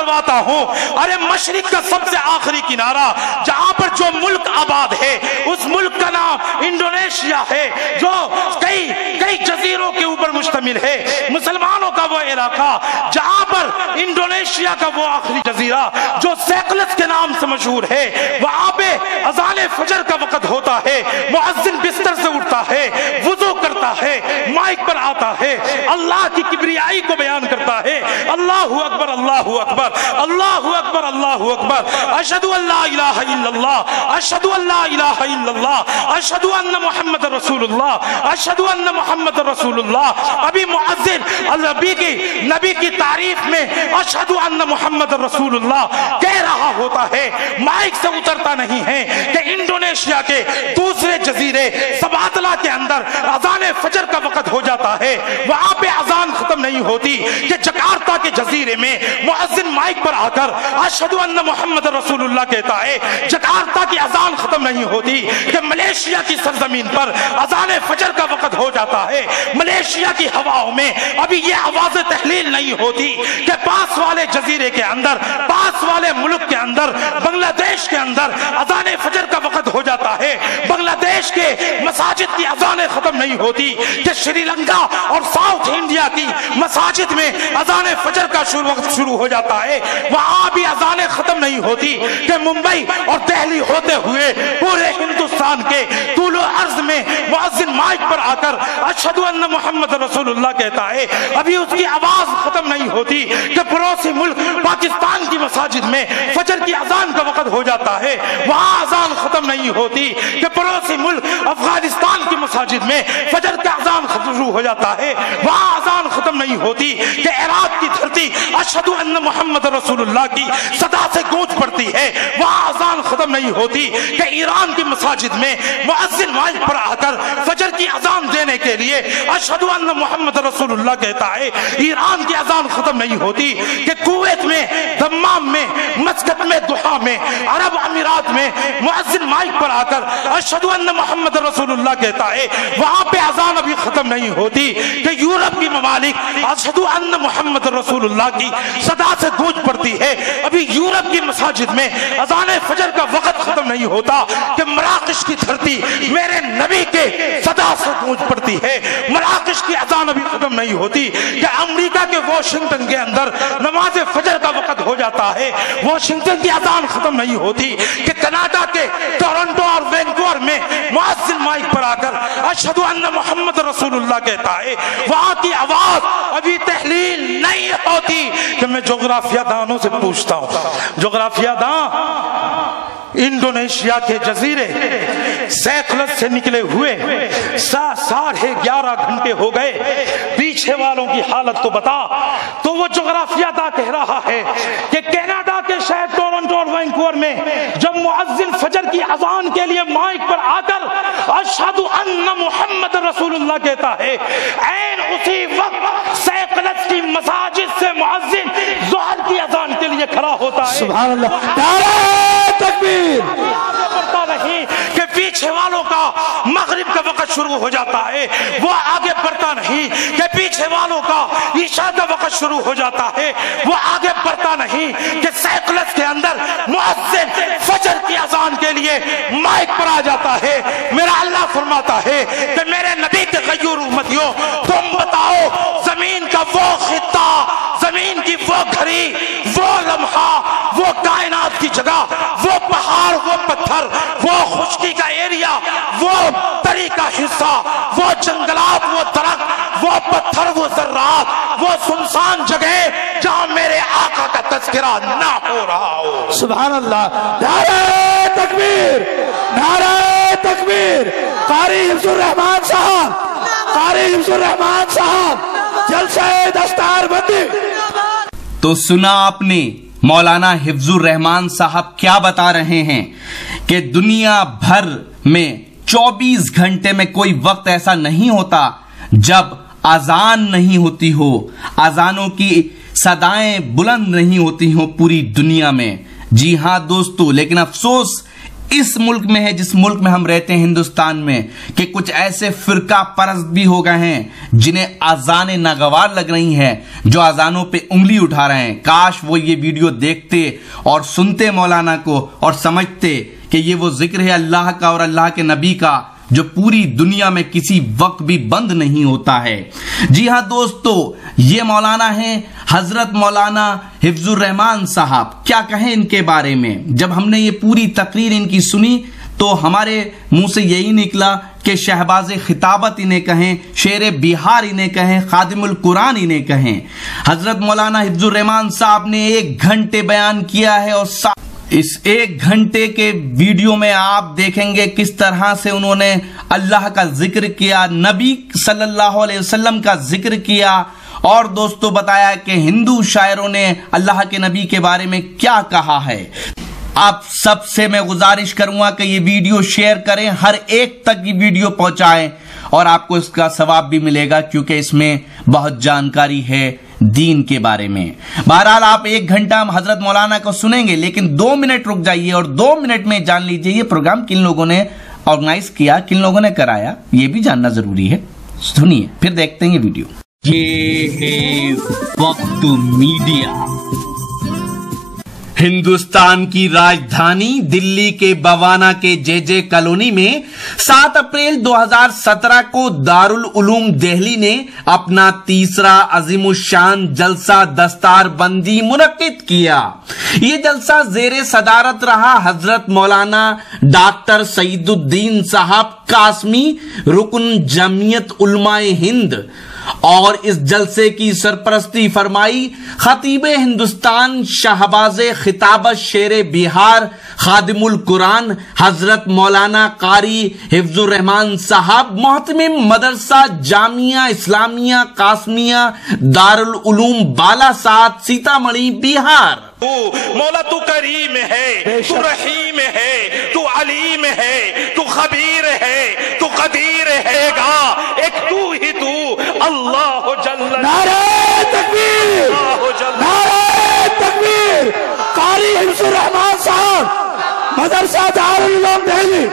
کرواتا ہوں. ارے مشرق کا سب سے آخری کنارہ جہاں پر جو ملک آباد ہے اس ملک کا نام انڈونیشیا ہے, جو کئی جزیروں کے اوپر مشتمل ہے. مسلمانوں کا وہ علاقہ جہاں پر انڈونیشیا کا وہ آخری جزیرہ جو سیکلس کے نام سے مشہور ہے, وہاں پہ اذان فجر کا وقت ہوتا ہے, مؤذن بستر سے اٹھتا ہے, وضو کرتا ہے, مائک پر آتا ہے, اللہ کی کبریائی کو بیان کرتا ہے, اللہ اکبر اللہ اکبر اللہ اکبر اللہ اکبر, اشہد ان لا الہ الا اللہ, اشہد ان لا الہ الا اللہ, اشہد ان محمد رسول اللہ, اشہد ان محمد رسول اللہ. ابھی مؤذن نبی کی تعریف میں اشہد ان محمد رسول اللہ کہہ رہا ہوتا ہے, مائک سے اترتا نہیں ہے کہ انڈونیشیا کے دوسرے جزیرے سباتلا کے اندر اذان فجر کا وقت ہو جاتا ہے, وہاں پہ اذان ختم نہیں ہوتی کہ جکارتا کے جزیرے میں مؤذن مائک پر آ کر اشہد ان محمد رسول اللہ کہتا ہے. جکارتا کی اذان ختم نہیں ہوتی کہ ملیشیا کی سرزمین پر اذان فجر کا وقت ہو جاتا ہے. ملیشیا کی ہواؤں میں ابھی یہ آواز تحلیل نہیں ہوتی کہ پاس والے جزیرے کے اندر, پاس والے ملک کے اندر, بنگلہ دیش کے اندر اذان فجر کا وقت ہو جاتا ہے. بنگلہ دیش کے مساجد کی اذانیں ختم نہیں ہوتی کہ شری لنکا اور ساؤتھ انڈیا کی مساجد میں اذان فجر کا وقت شروع ہو جاتا ہے. وہاں بھی اذانیں ختم نہیں ہوتی کہ ممبئی اور دہلی ہوتے ہوئے پورے ہندوستان کے طول و عرض میں مؤذن مائک پر آ کر اشہد ان محمد رسول اللہ کہتا ہے. ابھی اس کی آواز ختم نہیں ہوتی کہ پڑوسی ملک پاکستان کی مساجد میں فجر کی اذان کا وقت ہو جاتا ہے, وہاں اذان ختم نہیں ہوتی کہ پڑوسی ملک افغانستان کی مساجد میں فجر کا اذان شروع ہو جاتا ہے, وہاں اذان ختم نہیں ہوتی کہ عراق کی دھرتی اشہد ان محمد رسول اللہ کی صدا سے گونج پڑتی ہے, وہاں اذان ختم نہیں ہوتی کہ ایران کی مساجد میں مؤذن مائک پر آ کر فجر کی اذان دینے کے لیے اشہد ان محمد رسول اللہ کہتا ہے. ایران کی اذان ختم نہیں ہوتی کہ کویت میں, دمام میں, مسقط میں, دوحہ میں, عرب امارات میں مؤذن مائک پر آ کر اشہد ان محمد رسول اللہ کہتا ہے, وہاں پہ اذان ابھی ختم نہیں ہوتی کہ یورپ کی ممالک اشہد ان محمد رسول اللہ کی صدا سے گونج پڑتی ہے. ابھی یورپ کی مساجد میں اذان فجر کا وقت ختم نہیں ہوتا کہ مراکش کی دھرتی میرے نبی کے صدا سے گونج پڑتی ہے. مراکش کی اذان ابھی ختم نہیں ہوتی کہ امریکہ کے واشنگٹن کے اندر نماز فجر کا وقت ہو جاتا ہے, واشنگٹن کی اذان ختم نہیں ہوتی کہ کینیڈا کے ٹورنٹو اور وینکوور میں مؤذن مائک پر آ کر اشہد ان محمد رسول اللہ کہتا ہے, وہاں کی آواز ابھی تحلیل نہیں ہوتی. کہ میں جغرافیہ دانوں سے پوچھتا ہوں, جغرافیہ دان انڈونیشیا کے جزیرے سیکلس سے نکلے ہوئے 11:30 گھنٹے ہو گئے, پیچھے والوں کی حالت تو بتا. تو وہ جغرافیہ دا کہہ رہا ہے کہ کینیڈا کے شہر ٹورنٹو اور وینکوور میں جب مؤذن فجر کی اذان کے لیے مائک پر آ کر اشہد ان محمد رسول اللہ کہتا ہے, عین اسی وقت سیکلس کی مساجد سے مؤذن ظہر کی اذان کے لیے کھڑا ہوتا ہے. سبحان اللہ, نعرہ تکبیر. پڑتا نہیں کہ پیچھے والوں کا مغرب کا وقت شروع ہو جاتا ہے, وہ آگے بڑھتا نہیں کہ پیچھے والوں کا عشاء کا وقت شروع ہو جاتا ہے, وہ آگے بڑھتا نہیں کہ سیکلس کے اندر مؤذن فجر کی اذان کے لیے مائک پر آ جاتا ہے. میرا اللہ فرماتا ہے کہ میرے نبی کے غیور امتیوں, تم بتاؤ زمین کا وہ خطہ, زمین کی وہ گھڑی, وہ لمحہ, وہ کائنات کی جگہ, وہ پہاڑ, وہ پتھر, وہ خشکی کا ایریا, وہ تری کا حصہ, وہ جنگلات, وہ درخت, وہ پتھر, وہ ذرات, وہ سنسان جگہ جہاں میرے آقا کا تذکرہ نہ ہو رہا ہو. سبحان اللہ, نعرہ تکبیر, نعرہ تکبیر. قاری حفظ الرحمان صاحب, قاری حفظ الرحمان صاحب, جلسہ دستار بندی. تو سنا آپ نے مولانا حفظ الرحمان صاحب کیا بتا رہے ہیں کہ دنیا بھر میں 24 گھنٹے میں کوئی وقت ایسا نہیں ہوتا جب اذان نہیں ہوتی ہو, اذانوں کی صدائیں بلند نہیں ہوتی ہوں پوری دنیا میں. جی ہاں دوستو, لیکن افسوس اس ملک میں ہے جس ملک میں ہم رہتے ہیں ہندوستان میں کہ کچھ ایسے فرقہ پرست بھی ہو گئے ہیں جنہیں اذانیں ناگوار لگ رہی ہیں، جو اذانوں پہ انگلی اٹھا رہے ہیں۔ کاش وہ یہ ویڈیو دیکھتے اور سنتے مولانا کو اور سمجھتے کہ یہ وہ ذکر ہے اللہ کا اور اللہ کے نبی کا جو پوری دنیا میں کسی وقت بھی بند نہیں ہوتا ہے۔ جی ہاں دوستو، یہ مولانا ہیں حضرت مولانا حفظ الرحمان صاحب۔ کیا کہیں ان کے بارے میں؟ جب ہم نے یہ پوری تقریر ان کی سنی تو ہمارے منہ سے یہی نکلا کہ شہباز خطابت انہیں کہیں، شیر بہار انہیں کہیں، خادم القرآن انہیں کہیں۔ حضرت مولانا حفظ الرحمان صاحب نے 1 گھنٹے بیان کیا ہے، اور اس 1 گھنٹے کے ویڈیو میں آپ دیکھیں گے کس طرح سے انہوں نے اللہ کا ذکر کیا، نبی صلی اللہ علیہ وسلم کا ذکر کیا، اور دوستو بتایا کہ ہندو شاعروں نے اللہ کے نبی کے بارے میں کیا کہا ہے۔ آپ سب سے میں گزارش کروں گا کہ یہ ویڈیو شیئر کریں، ہر ایک تک یہ ویڈیو پہنچائیں، اور آپ کو اس کا ثواب بھی ملے گا کیونکہ اس میں بہت جانکاری ہے دین کے بارے میں۔ بہرحال آپ 1 گھنٹہ ہم حضرت مولانا کو سنیں گے، لیکن 2 منٹ رک جائیے اور 2 منٹ میں جان لیجئے یہ پروگرام کن لوگوں نے آرگنائز کیا، کن لوگوں نے کرایا، یہ بھی جاننا ضروری ہے۔ سنیے پھر دیکھتے ہیں یہ ویڈیو۔ یہ ہے وقت میڈیا۔ ہندوستان کی راجدھانی دلی کے بوانا کے جے جے کالونی میں 7 اپریل 2017 کو دارالعلوم دہلی نے اپنا 3را عظیم الشان جلسہ دستار بندی منعقد کیا۔ یہ جلسہ زیر صدارت رہا حضرت مولانا ڈاکٹر سعید الدین صاحب قاسمی، رکن جمعیت علماء ہند، اور اس جلسے کی سرپرستی فرمائی خطیب ہندوستان شہباز خطابت شیر بہار خادم القرآن حضرت مولانا قاری حفظ الرحمان صاحب، محتمم مدرسہ جامعہ اسلامیہ قاسمیہ دارالعلوم بالاسات سیتامڑھی بہار۔ مولا تو کریم ہے، تو رحیم ہے، تو علیم ہے، تو خبیر ہے، تو قدیر ہے گا، ایک تو ہی تو اللہ جل نعرہ تکبیر، نعرہ تکبیر۔ قاری حفظ الرحمان صاحب، مدرسہ دارالعلوم دہلی۔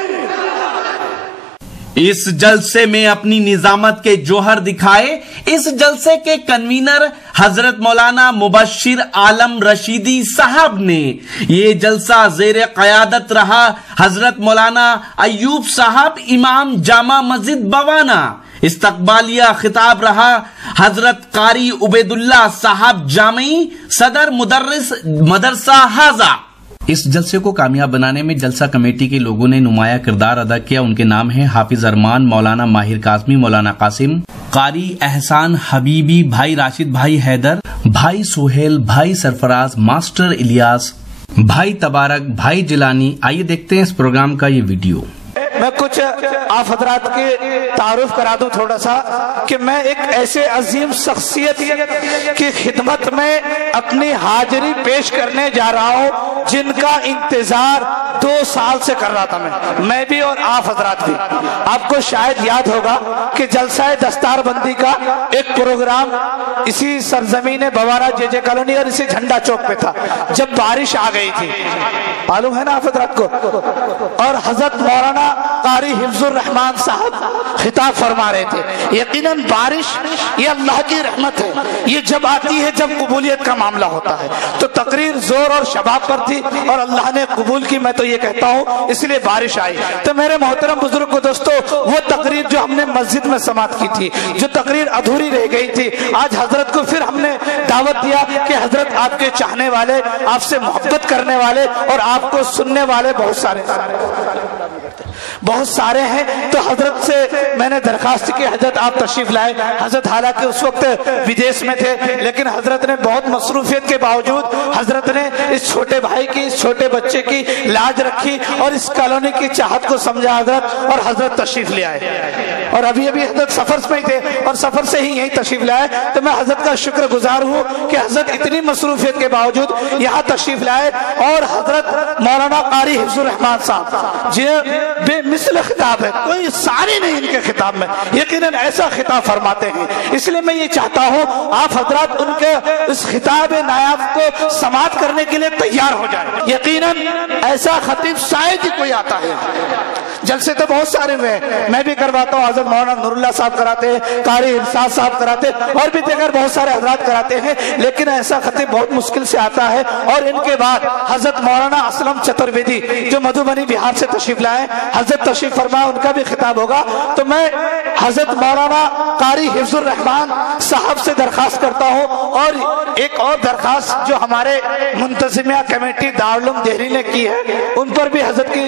اس جلسے میں اپنی نظامت کے جوہر دکھائے اس جلسے کے کنوینر حضرت مولانا مبشر عالم رشیدی صاحب نے۔ یہ جلسہ زیر قیادت رہا حضرت مولانا ایوب صاحب امام جامع مسجد بوانا۔ استقبالیہ خطاب رہا حضرت قاری عبید اللہ صاحب جامعی صدر مدرس مدرسہ حاضہ۔ اس جلسے کو کامیاب بنانے میں جلسہ کمیٹی کے لوگوں نے نمایاں کردار ادا کیا۔ ان کے نام ہیں حافظ ارمان، مولانا ماہر قاسمی، مولانا قاسم، قاری احسان حبیبی، بھائی راشد، بھائی حیدر، بھائی سہیل، بھائی سرفراز، ماسٹر الیاس، بھائی تبارک، بھائی جیلانی۔ آئیے دیکھتے ہیں اس پروگرام کا یہ ویڈیو۔ میں کچھ آپ حضرات کے تعارف کرا دوں تھوڑا سا کہ میں ایک ایسے عظیم شخصیت کی خدمت میں اپنی حاضری پیش کرنے جا رہا ہوں جن کا انتظار 2 سال سے کر رہا تھا میں بھی اور آپ حضرات بھی۔ آپ کو شاید یاد ہوگا کہ جلسہ دستار بندی کا ایک پروگرام اسی سرزمین بوارا جے جے کالونی اور اسی جھنڈا چوک پہ تھا جب بارش آ گئی تھی، معلوم ہے نا آپ حضرات کو، اور حضرت مولانا قاری حفظ الرحمان صاحب خطاب فرما رہے تھے۔ یقیناً بارش یہ اللہ کی رحمت ہے، یہ جب آتی ہے جب قبولیت کا معاملہ ہوتا ہے، تو تقریر زور اور شباب پر تھی اور اللہ نے قبول کی، میں تو یہ کہتا ہوں اس لیے بارش آئی۔ تو میرے محترم بزرگ کو دوستو، وہ تقریر جو ہم نے مسجد میں سماعت کی تھی، جو تقریر ادھوری رہ گئی تھی، آج حضرت کو پھر ہم نے دعوت دیا کہ حضرت آپ کے چاہنے والے، آپ سے محبت کرنے والے اور آپ کو سننے والے بہت سارے ہیں، تو حضرت سے میں نے درخواست کی حضرت آپ تشریف لائے۔ حضرت حالانکہ اس وقت ودیش میں تھے، لیکن حضرت نے بہت مصروفیت کے باوجود حضرت نے اس چھوٹے بھائی کی، اس چھوٹے بچے کی لاج رکھی اور اس کالونی کی چاہت کو سمجھا حضرت، اور حضرت تشریف لے آئے۔ اور ابھی حضرت سفر میں تھے اور سفر سے ہی یہیں تشریف لائے، تو میں حضرت کا شکر گزار ہوں کہ حضرت اتنی مصروفیت کے باوجود یہاں تشریف لائے، اور حضرت مولانا قاری حفظ الرحمان صاحب جنہیں بے مثل خطاب ہے، کوئی ثانی نہیں ان کے خطاب میں، یقیناً ایسا خطاب فرماتے ہیں۔ اس لیے میں یہ چاہتا ہوں آپ حضرات ان کے اس خطاب نایاب کو سماعت کرنے کے لیے تیار ہو جائیں۔ یقیناً ایسا خطیب شاید ہی کوئی آتا ہے، جلسے تو بہت سارے ہوئے ہیں، میں بھی کرواتا ہوں، حضرت مولانا نور اللہ صاحب کراتے ہیں، قاری ارشاد صاحب کراتے ہیں، اور بھی دیگر بہت سارے حضرات کراتے ہیں، لیکن ایسا خطیب بہت مشکل سے آتا ہے۔ اور ان کے بعد حضرت مولانا اسلم چترویدی جو مدھوبنی بہار سے تشریف لائے، حضرت تشریف فرمائے، ان کا بھی خطاب ہوگا۔ تو میں حضرت مولانا قاری حفظ الرحمان صاحب سے درخواست کرتا ہوں، اور ایک اور درخواست جو ہمارے منتظمیہ کمیٹی دارالعلوم دہلی نے کی ہے، ان پر بھی حضرت کی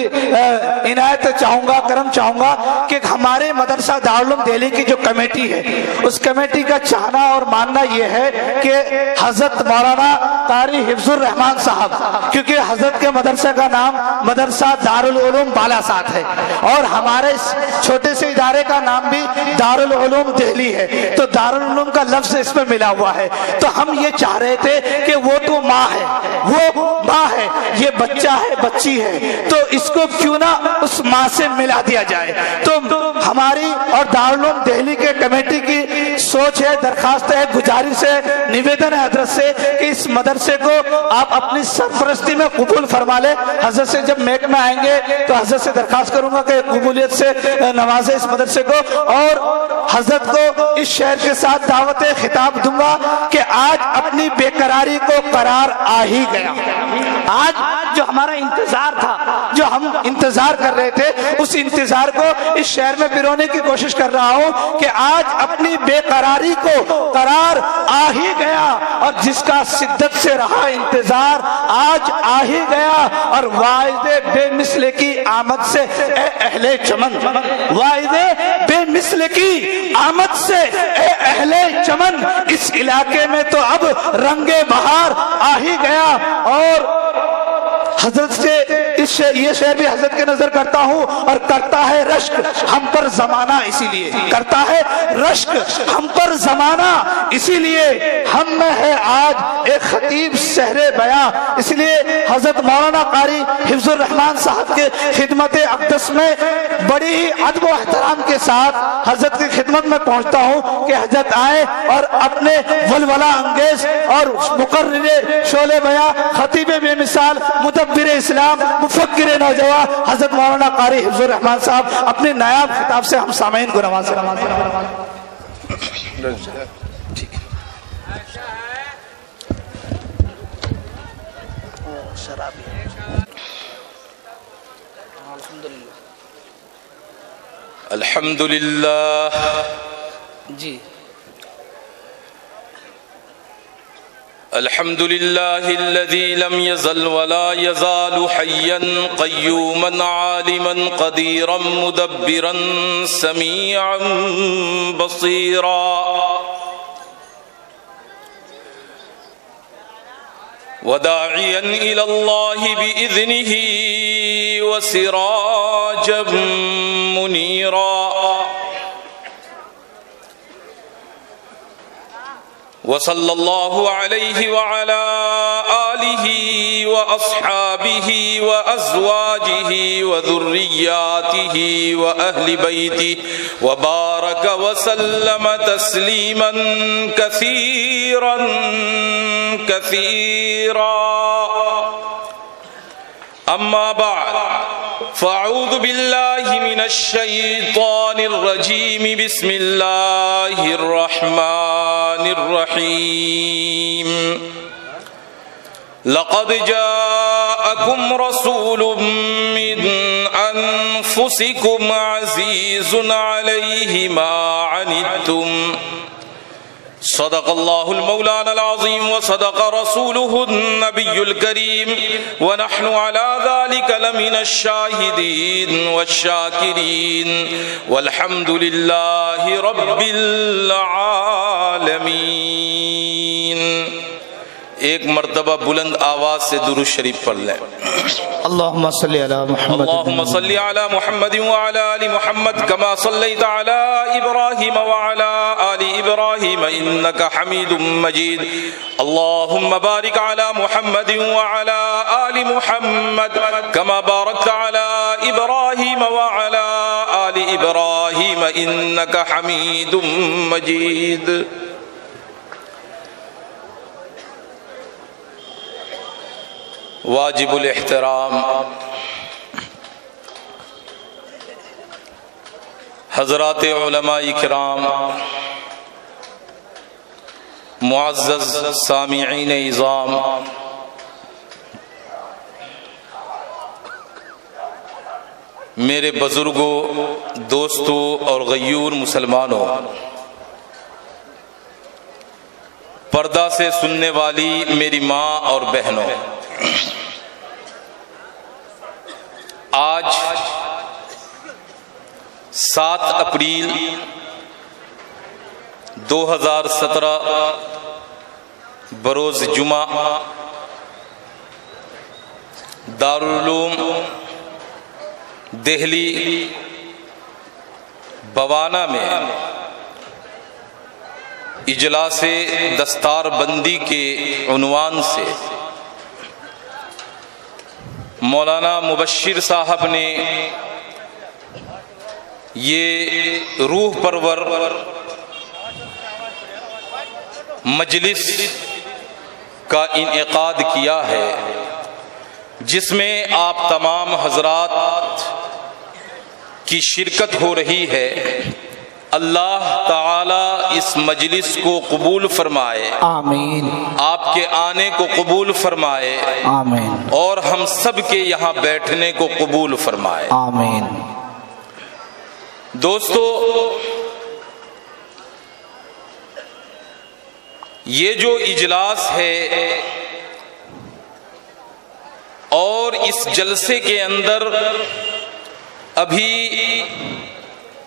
عنایت چاہوں گا، کرم چاہوں گا کہ ہمارے مدرسہ دارالعلوم دہلی کی جو کمیٹی ہے، اس کمیٹی کا چاہنا اور ماننا یہ ہے کہ حضرت مولانا قاری حفظ الرحمان صاحب، کیونکہ حضرت کے مدرسہ کا نام مدرسہ دارالعلوم بالاسات ہے، اور ہمارے اس چھوٹے سے ادارے کا نام بھی دارالعلوم دہلی ہے، تو دارالعلوم کا لفظ اس میں ملا ہوا ہے۔ تو ہم یہ چاہ رہے تھے کہ وہ تو ماں ہے، وہ ماں ہے، یہ بچہ ہے، بچی ہے، تو اس کو کیوں نہ اس ماں سے ملا دیا جائے۔ تو ہماری اور دارالعلوم دہلی کے کمیٹی کی سوچ ہے، درخواست ہے، گزارش ہے، نویدن ہے حضرت سے کہ اس مدرسے کو آپ اپنی سرپرستی میں قبول فرما لیں۔ حضرت سے جب میک میں آئیں گے تو حضرت سے درخواست کروں گا کہ قبولیت سے نوازے اس مدرسے کو، اور حضرت کو اس شہر کے ساتھ دعوت خطاب دوں گا کہ آج اپنی بے قراری کو قرار آ ہی گیا۔ آج جو ہمارا انتظار تھا، جو ہم انتظار کر رہے تھے، اس انتظار کو اس شہر میں پرونے کی کوشش کر رہا ہوں کہ آج اپنی بے قراری کو قرار آ ہی گیا، اور جس کا شدت سے رہا انتظار آج آ ہی گیا، اور واعظ بے مثل کی آمد سے اے اہل چمن، واعظ بے مثل کی آمد سے اے اہل چمن، اس علاقے میں تو اب رنگ بہار آ ہی گیا۔ اور حضرت سے یہ شعر بھی حضرت کے نظر کرتا ہوں، اور کرتا ہے رشک ہم پر زمانہ، اسی لیے کرتا ہے رشک ہم پر زمانہ، اسی لیے ہم میں ہے آج ایک خطیب سحر بیاں۔ اس لیے حضرت مولانا قاری حفظ الرحمان صاحب کے خدمت اقدس میں بڑی ہی ادب و احترام کے ساتھ حضرت کی خدمت میں پہنچتا ہوں کہ حضرت آئے اور اپنے ولولہ انگیز اور مقرر شعلہ بیاں، خطیب بے مثال، مدبر اسلام، مفکر نوجوان حضرت مولانا قاری حفظ الرحمان صاحب اپنے نایاب خطاب سے ہم سامعین کو نوازیں۔ الحمدللہ جی الحمد لله الذي لم يزل ولا يزال حيا قيوما عالما قديرا مدبرا سميعا بصيرا وداعيا إلى الله بإذنه وسراجا منيرا وصلى الله عليه وعلى آله وأصحابه وأزواجه وذرياته وأهل بيته وبارك وسلم تسليما كثيرا كثيرا أما بعد فأعوذ بالله من الشيطان الرجيم بسم الله الرحمن الرحيم لقد جاءكم رسول من أنفسكم عزيز عليه ما عنتم صدق الله المولانا العظيم وصدق رسوله النبي الكريم ونحن على ذلك لمن الشاهدين والشاكرين والحمد لله رب العالمين۔ ایک مرتبہ بلند آواز سے درود شریف پڑھ لیں۔ اللہم صلی علی محمد اللهم صل على محمد وعلى آل محمد كما صليت على إبراهيم وعلى آل إبراهيم إنك حميد مجيد اللهم بارك على محمد وعلى آل محمد كما باركت على إبراهيم وعلى إنك حميد مجيد. واجب الاحترام حضرات علماء کرام، معزز سامعین عظام، میرے بزرگوں، دوستوں اور غیور مسلمانوں، پردہ سے سننے والی میری ماں اور بہنوں، آج 7 اپریل 2017 بروز جمعہ دارالعلوم دہلی بوانا میں اجلاس دستار بندی کے عنوان سے مولانا مبشر صاحب نے یہ روح پرور مجلس کا انعقاد کیا ہے، جس میں آپ تمام حضرات کی شرکت ہو رہی ہے۔ اللہ تعالی اس مجلس کو قبول فرمائے، آمین۔ آپ کے آنے کو قبول فرمائے، آمین۔ اور ہم سب کے یہاں بیٹھنے کو قبول فرمائے، آمین۔ دوستو، یہ جو اجلاس ہے اور اس جلسے کے اندر ابھی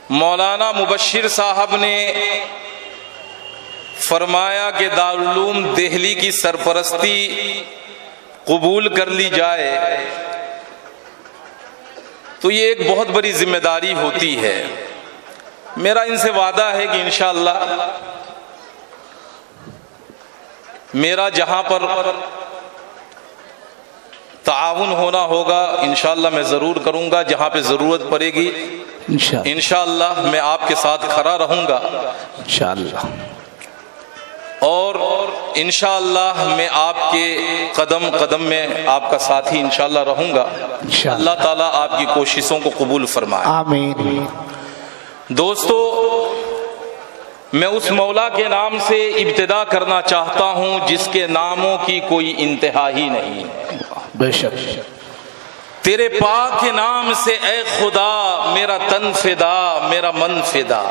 مولانا مبشر صاحب نے فرمایا کہ دارالعلوم دہلی کی سرپرستی قبول کر لی جائے، تو یہ ایک بہت بڑی ذمہ داری ہوتی ہے۔ میرا ان سے وعدہ ہے کہ انشاءاللہ میرا جہاں پر تعاون ہونا ہوگا انشاءاللہ میں ضرور کروں گا، جہاں پہ ضرورت پڑے گی انشاءاللہ میں آپ کے ساتھ کھڑا رہوں گا انشاءاللہ، اور انشاءاللہ میں آپ کے قدم قدم میں آپ کا ساتھی انشاءاللہ رہوں گا۔ اللہ تعالیٰ آپ کی کوششوں کو قبول فرمائے، آمین۔ دوستو، میں اس مولا کے نام سے ابتدا کرنا چاہتا ہوں جس کے ناموں کی کوئی انتہا ہی نہیں ہے، بے شک۔ تیرے پاک نام سے اے خدا میرا تن فدا، میرا من فدا،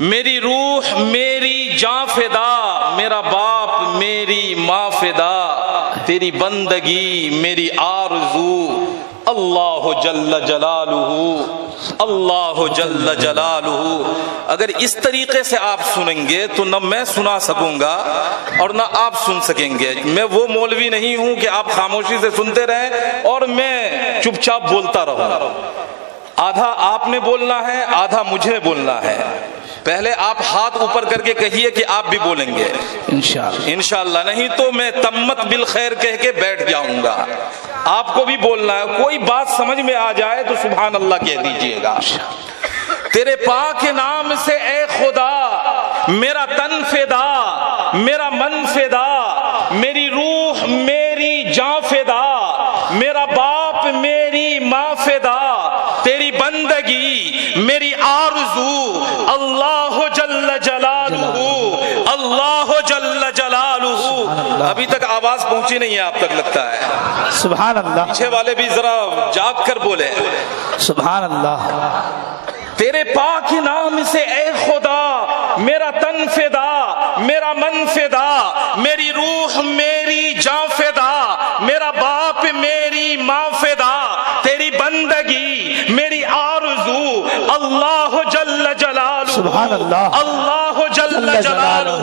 میری روح میری جاں فدا، میرا باپ میری ماں فدا، تیری بندگی میری آرزو، اللہ جل جلالہ، اللہ جل جلالہ۔ اگر اس طریقے سے آپ سنیں گے تو نہ میں سنا سکوں گا اور نہ آپ سن سکیں گے۔ میں وہ مولوی نہیں ہوں کہ آپ خاموشی سے سنتے رہیں اور میں چپ چاپ بولتا رہوں۔ آدھا آپ نے بولنا ہے، آدھا مجھے بولنا ہے۔ پہلے آپ ہاتھ اوپر کر کے کہیے کہ آپ بھی بولیں گے انشاءاللہ، نہیں تو میں تمت بالخیر کہہ کے بیٹھ جاؤں گا۔ آپ کو بھی بولنا ہے، کوئی بات سمجھ میں آ جائے تو سبحان اللہ کہہ دیجئے گا۔ تیرے پاک نام سے اے خدا میرا تن فدا، میرا من فدا، میری روح میری جاں فدا، میرا باپ میری ماں فدا، تیری بندگی میری آرزو، اللہ جل جلالہ، اللہ جل جلالہ۔ ابھی تک آواز پہنچی نہیں ہے آپ تک لگتا ہے، سبحان اللہ۔ پیچھے والے بھی ذرا جاگ کر بولے سبحان اللہ۔ تیرے پاک نام سے اے خدا میرا تن فدا، میرا من فدا، میری روح میری جاں فدا، میرا باپ میری ماں فدا، تیری بندگی میری آرزو، اللہ جل جلالہ، سبحان اللہ، اللہ جل جلالہ۔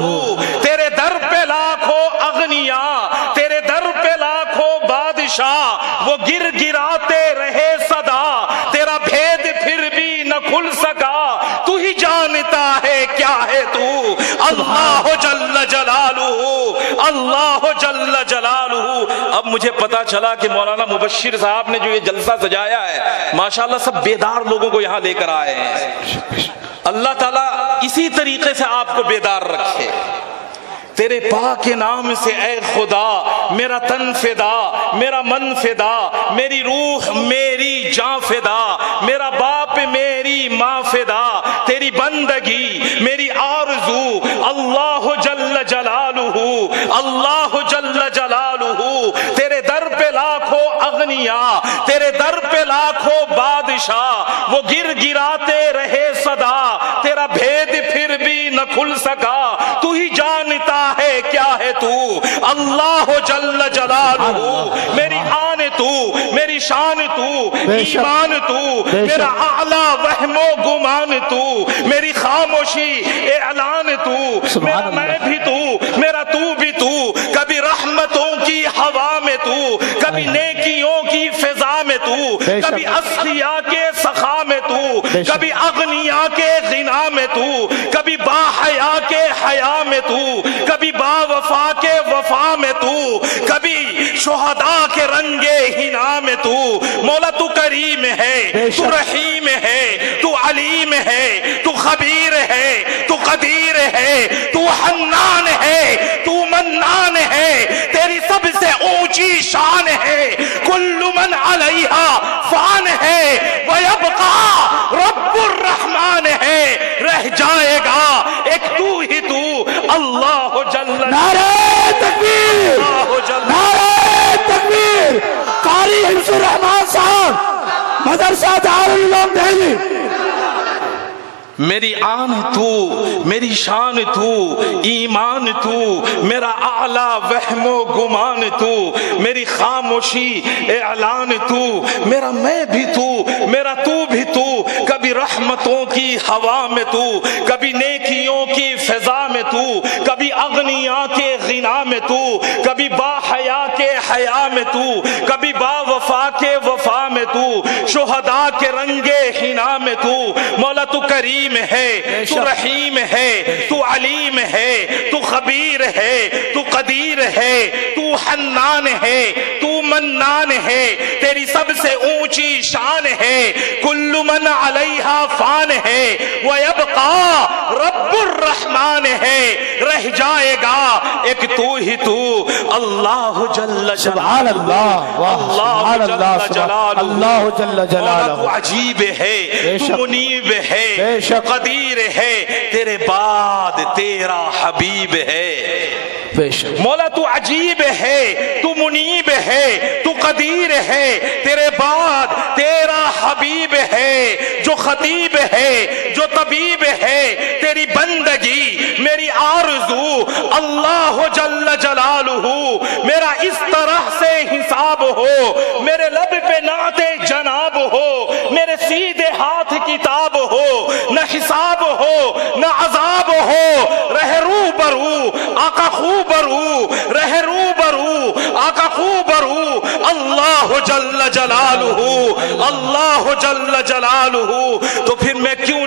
تیرے در پہ لاکھوں اغنیاء، تیرے در پہ لاکھوں بادشاہ، وہ گر گراتے رہے صدا، تیرا بھید پھر بھی نہ کھل سکا، تو ہی جانتا ہے کیا ہے تو، اللہ جل جلالہ، اللہ جل جلالہ۔ اب مجھے پتا چلا کہ مولانا مبشر صاحب نے جو یہ جلسہ سجایا ہے ماشاءاللہ سب بیدار لوگوں کو یہاں لے کر آئے ہیں۔ اللہ تعالیٰ اسی طریقے سے آپ کو بیدار رکھے۔ تیرے پاک نام سے اے خدا میرا تن فدا، میرا من فدا، میری روح میری جان فدا، میرا باپ میری ماں فدا، تیری بندگی میری آرزو، اللہ جل جلالہ، اللہ جل جلالہ۔ تیرے در پہ لاکھوں اغنیاء، تیرے در پہ لاکھوں بادشاہ، وہ گر گراتے رہے صدا، تیرا بھید پھر بھی نہ کھل سکا، تو ہی جانتا ہے کیا ہے تو، اللہ جل جلالہ۔ میری آن تو، میری شان تو، ایمان تو، میرا اعلیٰ وہم و گمان تو، میری خاموشی اعلان تو، میرا میں بھی تو، میرا تو بھی تو، کبھی رحمتوں کی ہوا میں تو، کبھی نیکیوں کی فضا میں تو، کبھی اصفیاء کے سخا میں تو، کبھی اغنیاء کے غنا میں تو، کبھی با حیا کے حیا میں تو، کبھی با وفا کے وفا میں تو، کبھی شہداء کے رنگے ہنا میں تو۔ مولا تو کریم ہے، تو رحیم ہے، تو علیم ہے، تو خبیر ہے، تو قدیر ہے، تو حنان ہے، تو منان ہے، تیری سب سے اونچی شان ہے، کل من علیہا فان ہے، ویبقا رب الرحمن ہے، رہ جائے گا ایک تو ہی تو، اللہ جل نعرہ تکبیر، نعرہ تکبیر۔ قاری حفظ الرحمان صاحب، مدرسہ دارالعلوم دہلی۔ میری آن تو، میری شان تو، ایمان تو، میرا اعلیٰ وہم و گمان تو، میری خاموشی اعلان تو، میرا میں بھی تو، میرا تو بھی تو، کبھی رحمتوں کی ہوا میں تو، کبھی نیکیوں کی فضا میں تو، کبھی اغنیاء کے غنا میں تو، کبھی با حیا کے حیا میں تو، کبھی با وفا کے وفا میں تو، شہداء کے رنگے حنا میں تو۔ مولا تو کریم ہے، تو رحیم ہے، تو علیم ہے، تو خبیر ہے، تو قدیر ہے، تو حنان ہے، تو منان ہے، تیری سب سے اونچی شان ہے، کل من علیہا فان ہے، ویبقا رب الرحمن ہے، رہ جائے گا ایک تو ہی تو، اللہ جل سبحان اللہ، اللہ جل جلالہ، اللہ جل جلالہ۔ تو عجیب ہے، تو منیب ہے، قدیر ہے، تیرے بعد تیرا حبیب ہے۔ مولا تو عجیب ہے، تو منیب ہے، تو قدیر ہے، تیرے بعد تیرا حبیب ہے، جو خطیب ہے، جو طبیب ہے، تیری بندگی میری آرزو، اللہ جل جلالہ۔ میرا اس طرح سے حساب ہو، میرے لب پہ نعت جناب ہو، میرے سیدھے ہاتھ کتاب ہو، نہ حساب ہو نہ عذاب ہو، رہ روبرو آقا خوبرو، رہ روبرو آقا خوبرو، اللہ جل جلالہ، اللہ جل جلالہ۔ تو پھر میں کیوں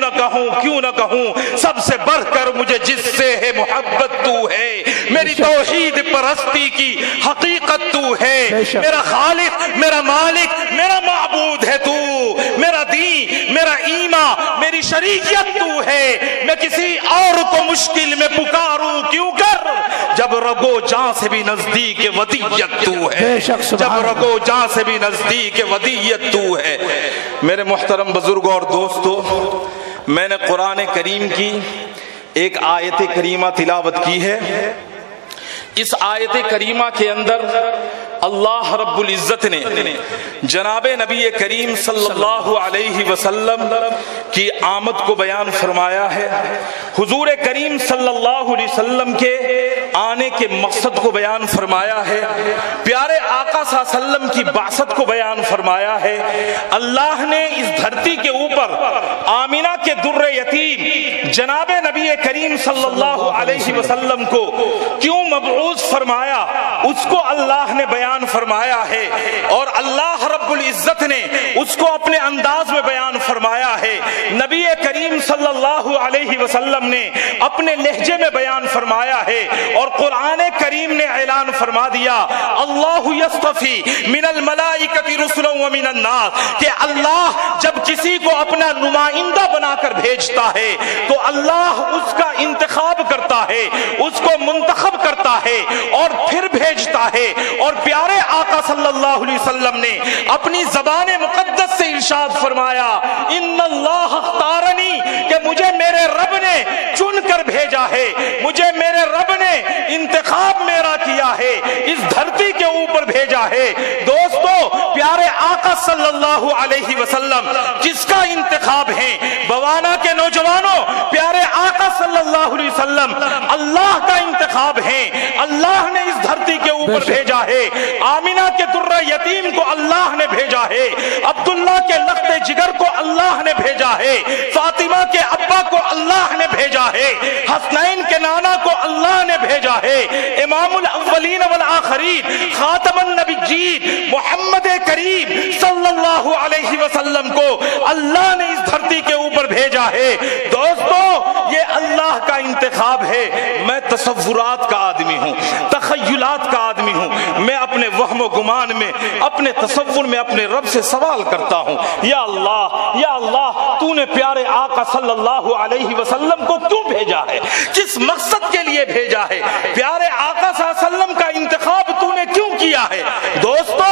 نہ کہوں سب سے بڑھ کر مجھے جس سے ہے محبت تو ہے، میری توحید پرستی کی حقیقت تو ہے، میرا خالق، میرا مالک، میرا معبود ہے تو، میرا دین، میرا ایمان، میری شریعت تو ہے، میں کسی اور کو مشکل میں پکاروں کیوں کر، جب رگو جاں سے بھی نزدیک ودیت تو ہے، جب رگو جاں سے بھی نزدیک ودیت تو ہے۔ میرے محترم بزرگوں اور دوستو، میں نے قرآن کریم کی ایک آیت کریمہ تلاوت کی ہے۔ اس آیت کریمہ کے اندر اللہ رب العزت نے جناب نبی کریم صلی اللہ علیہ وسلم کی آمد کو بیان فرمایا ہے، حضور کریم صلی اللہ علیہ وسلم کے آنے کے مقصد کو بیان فرمایا ہے، پیارے آقا صلی اللہ علیہ وسلم کی بعثت کو بیان فرمایا ہے۔ اللہ نے اس دھرتی کے اوپر آمینہ کے در یتیم جناب نبی کریم صلی اللہ علیہ وسلم کو کیوں مبعوث فرمایا، اس کو اللہ نے بیان فرمایا ہے اور اللہ رب العزت نے اس کو اپنے انداز میں بیان فرمایا ہے. نبی کریم صلی اللہ علیہ وسلم نے اپنے لہجے میں بیان فرمایا ہے اور قرآن کریم نے اعلان فرما دیا اللہ یصطفی من الملائکۃ رسلا ومن الناس کہ اللہ جب کسی کو اپنا نمائندہ بنا کر بھیجتا ہے تو اللہ اس کا انتخاب کرتا ہے, اس کو منتخب کرتا ہے اور پھر بھیجتا ہے. اور پیارے آقا صلی اللہ علیہ وسلم نے اپنی زبان مقدس سے ارشاد فرمایا ان اللہ اختارنی کہ مجھے میرے رب نے چن کر بھیجا ہے, مجھے میرے رب نے انتخاب میرا کیا ہے, اس دھرتی کے اوپر بھیجا ہے. دوستو پیارے آقا صلی اللہ علیہ وسلم جس کا انتخاب ہے, بوانا کے نوجوانوں پیارے آقا صلی اللہ علیہ وسلم اللہ کا انتخاب ہے, اللہ نے اس دھرتی کے اوپر بھیجا ہے. آمینہ کے درہ یتیم کو اللہ نے بھیجا ہے, عبداللہ کے لخت جگر کو اللہ نے بھیجا ہے, فاطمہ کے ابا کو اللہ نے بھیجا ہے, حسنین کے نانا کو اللہ نے بھیجا ہے, امام الاولین والآخرین خاتم النبیین محمد کریم صلی اللہ علیہ وسلم کو اللہ نے اس دھرتی کے اوپر بھیجا ہے. دوستو یہ اللہ کا انتخاب ہے. میں تصورات کا آدمی ہوں, تخیلات کا آدمی ہوں, میں اپنے وہم و گمان میں اپنے تصور میں اپنے رب سے سوال کرتا ہوں یا اللہ تو نے پیارے آقا صلی اللہ علیہ وسلم کو کیوں بھیجا ہے, کس مقصد کے لیے بھیجا ہے, پیارے آقا صلی اللہ علیہ وسلم کا انتخاب تو نے کیوں کیا ہے. دوستو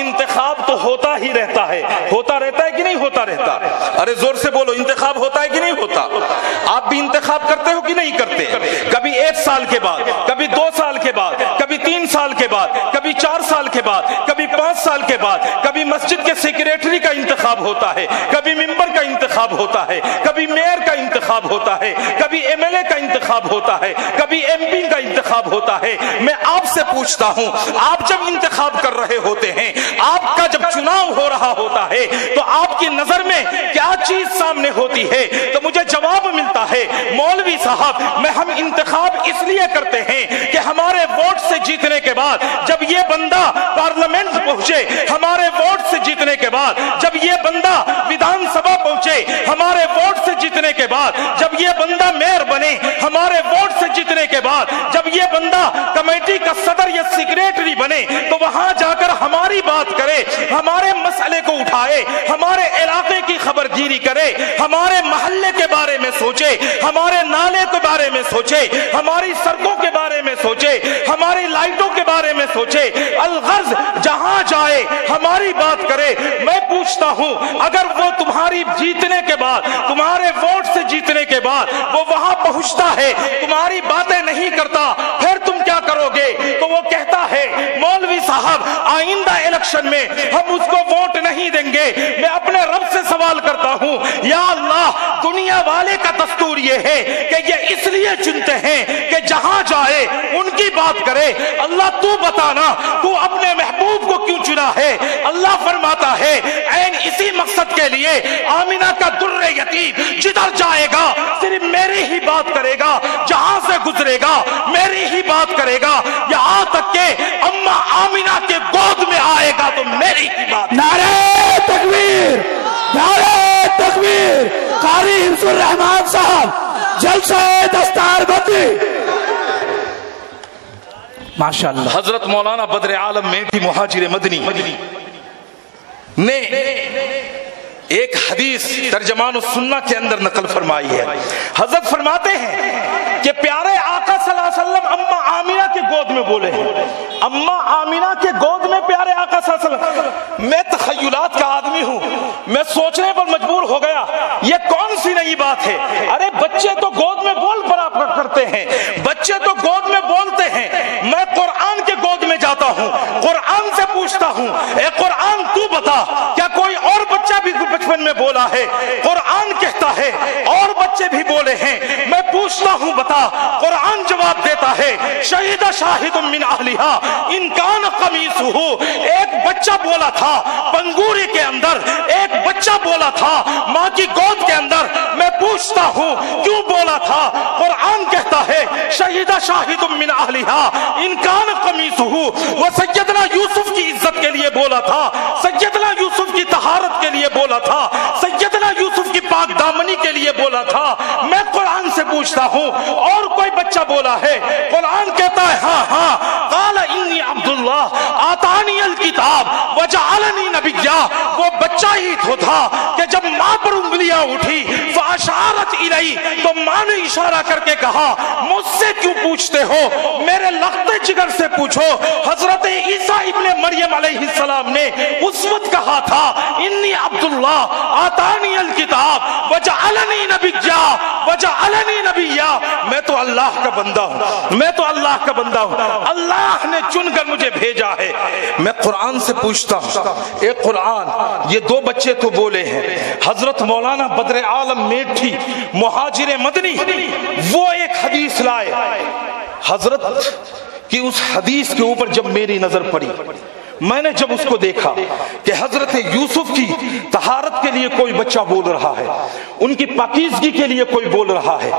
انتخاب تو ہوتا ہی رہتا ہے, ہوتا رہتا ہے کہ نہیں ہوتا رہتا, ارے زور سے بولو انتخاب ہوتا ہے کہ نہیں ہوتا. آپ بھی انتخاب کرتے ہو کہ نہیں کرتے, کبھی 1 سال کے بعد, کبھی 2 سال کے بعد, کبھی 3 سال کے بعد, کبھی 4 سال کے بعد, کبھی 5 سال کے بعد, کبھی مسجد کے سیکریٹری کا انتخاب ہوتا ہے, کبھی ممبر کا انتخاب ہوتا ہے, کبھی میئر کا انتخاب ہوتا ہے, کبھی ایم ایل اے کا انتخاب ہوتا ہے, کبھی ایم پی کا انتخاب ہوتا ہے. میں آپ سے پوچھتا ہوں آپ جب انتخاب کر رہے ہوتے ہیں, آپ کا جب چناؤ ہو رہا ہوتا ہے تو آپ کی نظر میں کیا چیز سامنے ہوتی ہے؟ تو مجھے جواب ملتا ہے مولوی صاحب میں ہم انتخاب اس لیے کرتے ہیں کہ ہمارے ووٹ سے جیتنے کے بعد جب یہ بندہ پارلیمنٹ پہنچے, ہمارے ووٹ سے جیتنے کے بعد جب یہ بندہ ویدھان سبھا پہنچے, ہمارے ووٹ سے جیتنے کے بعد جب یہ بندہ میئر بنے, ہمارے ووٹ سے جیتنے کے بعد جب یہ بندہ کمیٹی کا صدر یا سیکریٹری بنے تو وہاں جا کر ہماری بات کرے, ہمارے مسئلے کو اٹھائے, ہمارے علاقے کی خبر گیری کرے, ہمارے محلے کے بارے میں سوچے, ہمارے نالے کے بارے میں سوچے, ہماری سڑکوں کے بارے میں سوچے, ہماری لائٹوں کے بارے میں سوچے, الغرض جہاں جائے ہماری بات کرے. میں پوچھتا ہوں اگر وہ تمہاری جیتنے کے بعد, تمہارے ووٹ سے جیتنے کے بعد وہ وہاں پہنچتا ہے, تمہاری باتیں نہیں کرتا, پھر تم کیا کرو گے؟ تو وہ کہتا ہے مولوی صاحب آئندہ الیکشن میں ہم اس کو ووٹ نہیں دیں گے. میں اپنے رب سے سوال کرتا ہوں یا اللہ دنیا والے کا دستور یہ ہے کہ یہ اس لیے چنتے ہیں کہ جہاں جائے ان کی بات کرے. اللہ تو بتانا تو اپنے محبوب کو کیوں چنا ہے؟ اللہ فرماتا ہے عین اسی مقصد کے لیے آمینہ کا در یتیم جدھر جائے گا صرف میری ہی بات کرے گا, جہاں سے گزرے گا میری ہی بات کرے گا, یہاں تک کہ اماں آمینہ کے گود میں آئے گا تو میری ہی بات. نعرہ تکبیر, نعرہ تکبیر. قاری حفظ الرحمان صاحب جلسہ دستار بندی. ماشاءاللہ. حضرت مولانا بدر عالم میٹھی مہاجر مدنی نے ایک حدیث ترجمان السنہ کے اندر نقل فرمائی ہے. حضرت فرماتے ہیں کہ پیارے آقا صلی اللہ علیہ وسلم اماں آمینہ کے گود میں بولے ہیں, اماں آمینہ کے گود میں پیارے آقا صلی اللہ علیہ وسلم. میں تخیلات کا آدمی ہوں, میں سوچنے پر مجبور ہو گیا یہ کون سی نئی بات ہے. ارے بچے تو گود میں بول پڑا کرتے ہیں, بچے تو گود میں بولتے ہیں. میں قرآن کے گود میں جاتا ہوں, قرآن سے پوچھتا ہوں اے قرآن تو بتا کیا کوئی اور بچہ بھی بچپن میں بولا ہے؟ قرآن کہتا ہے اور بچے بھی بولے ہیں. میں پوچھ پوچھتا ہوں بتا، قرآن جواب دیتا ہے شہید شاہد من اہلہا ان کان قمیصہ، ایک بچہ بولا تھا پنگوری کے اندر، ایک بچہ بولا تھا ماں کی گود کے اندر، میں پوچھتا ہوں کیوں بولا تھا؟ قرآن کہتا ہے شہید شاہد من اہلہا ان کان قمیصہ، وہ سیدنا یوسف کی عزت کے لیے بولا تھا، سیدنا یوسف کی طہارت کے لیے بولا تھا، سیدنا یوسف کی پاک دامنی کے لیے بولا تھا۔ میں قرآن سے پوچھتا ہوں اور کوئی بچہ بولا ہے؟ قرآن کہتا ہے ہاں ہاں، قال انی عبداللہ آتانی الکتاب وجعلنی نبیا، وہ بچہ ہی تو تھا کہ جب ماں پر انگلیاں اٹھی فاشارت الی، تو ماں نے اشارہ کر کے کہا مجھ سے کیوں پوچھتے ہو، میرے لخت جگر سے پوچھو۔ حضرت عیسیٰ ابن مریم علیہ السلام نے اس وقت کہا تھا انی عبداللہ آتانی الکتاب وجعلنی نبیا وجعلنی نبیا، میں تو اللہ کا بندہ ہوں، میں تو اللہ کا بندہ ہوں، اللہ نے چن کر مجھے بھیجا ہے۔ میں قرآن سے پوچھتا ہوں، اے قرآن یہ دو بچے تو بولے ہیں، حضرت مولانا بدر عالم میٹھی مہاجر مدنی وہ ایک حدیث لائے، حضرت کی اس حدیث کے اوپر جب میری نظر پڑی، میں نے جب اس کو دیکھا کہ حضرت یوسف کی طہارت کے لیے کوئی بچہ بول رہا ہے، ان کی پاکیزگی کے لیے کوئی بول رہا ہے،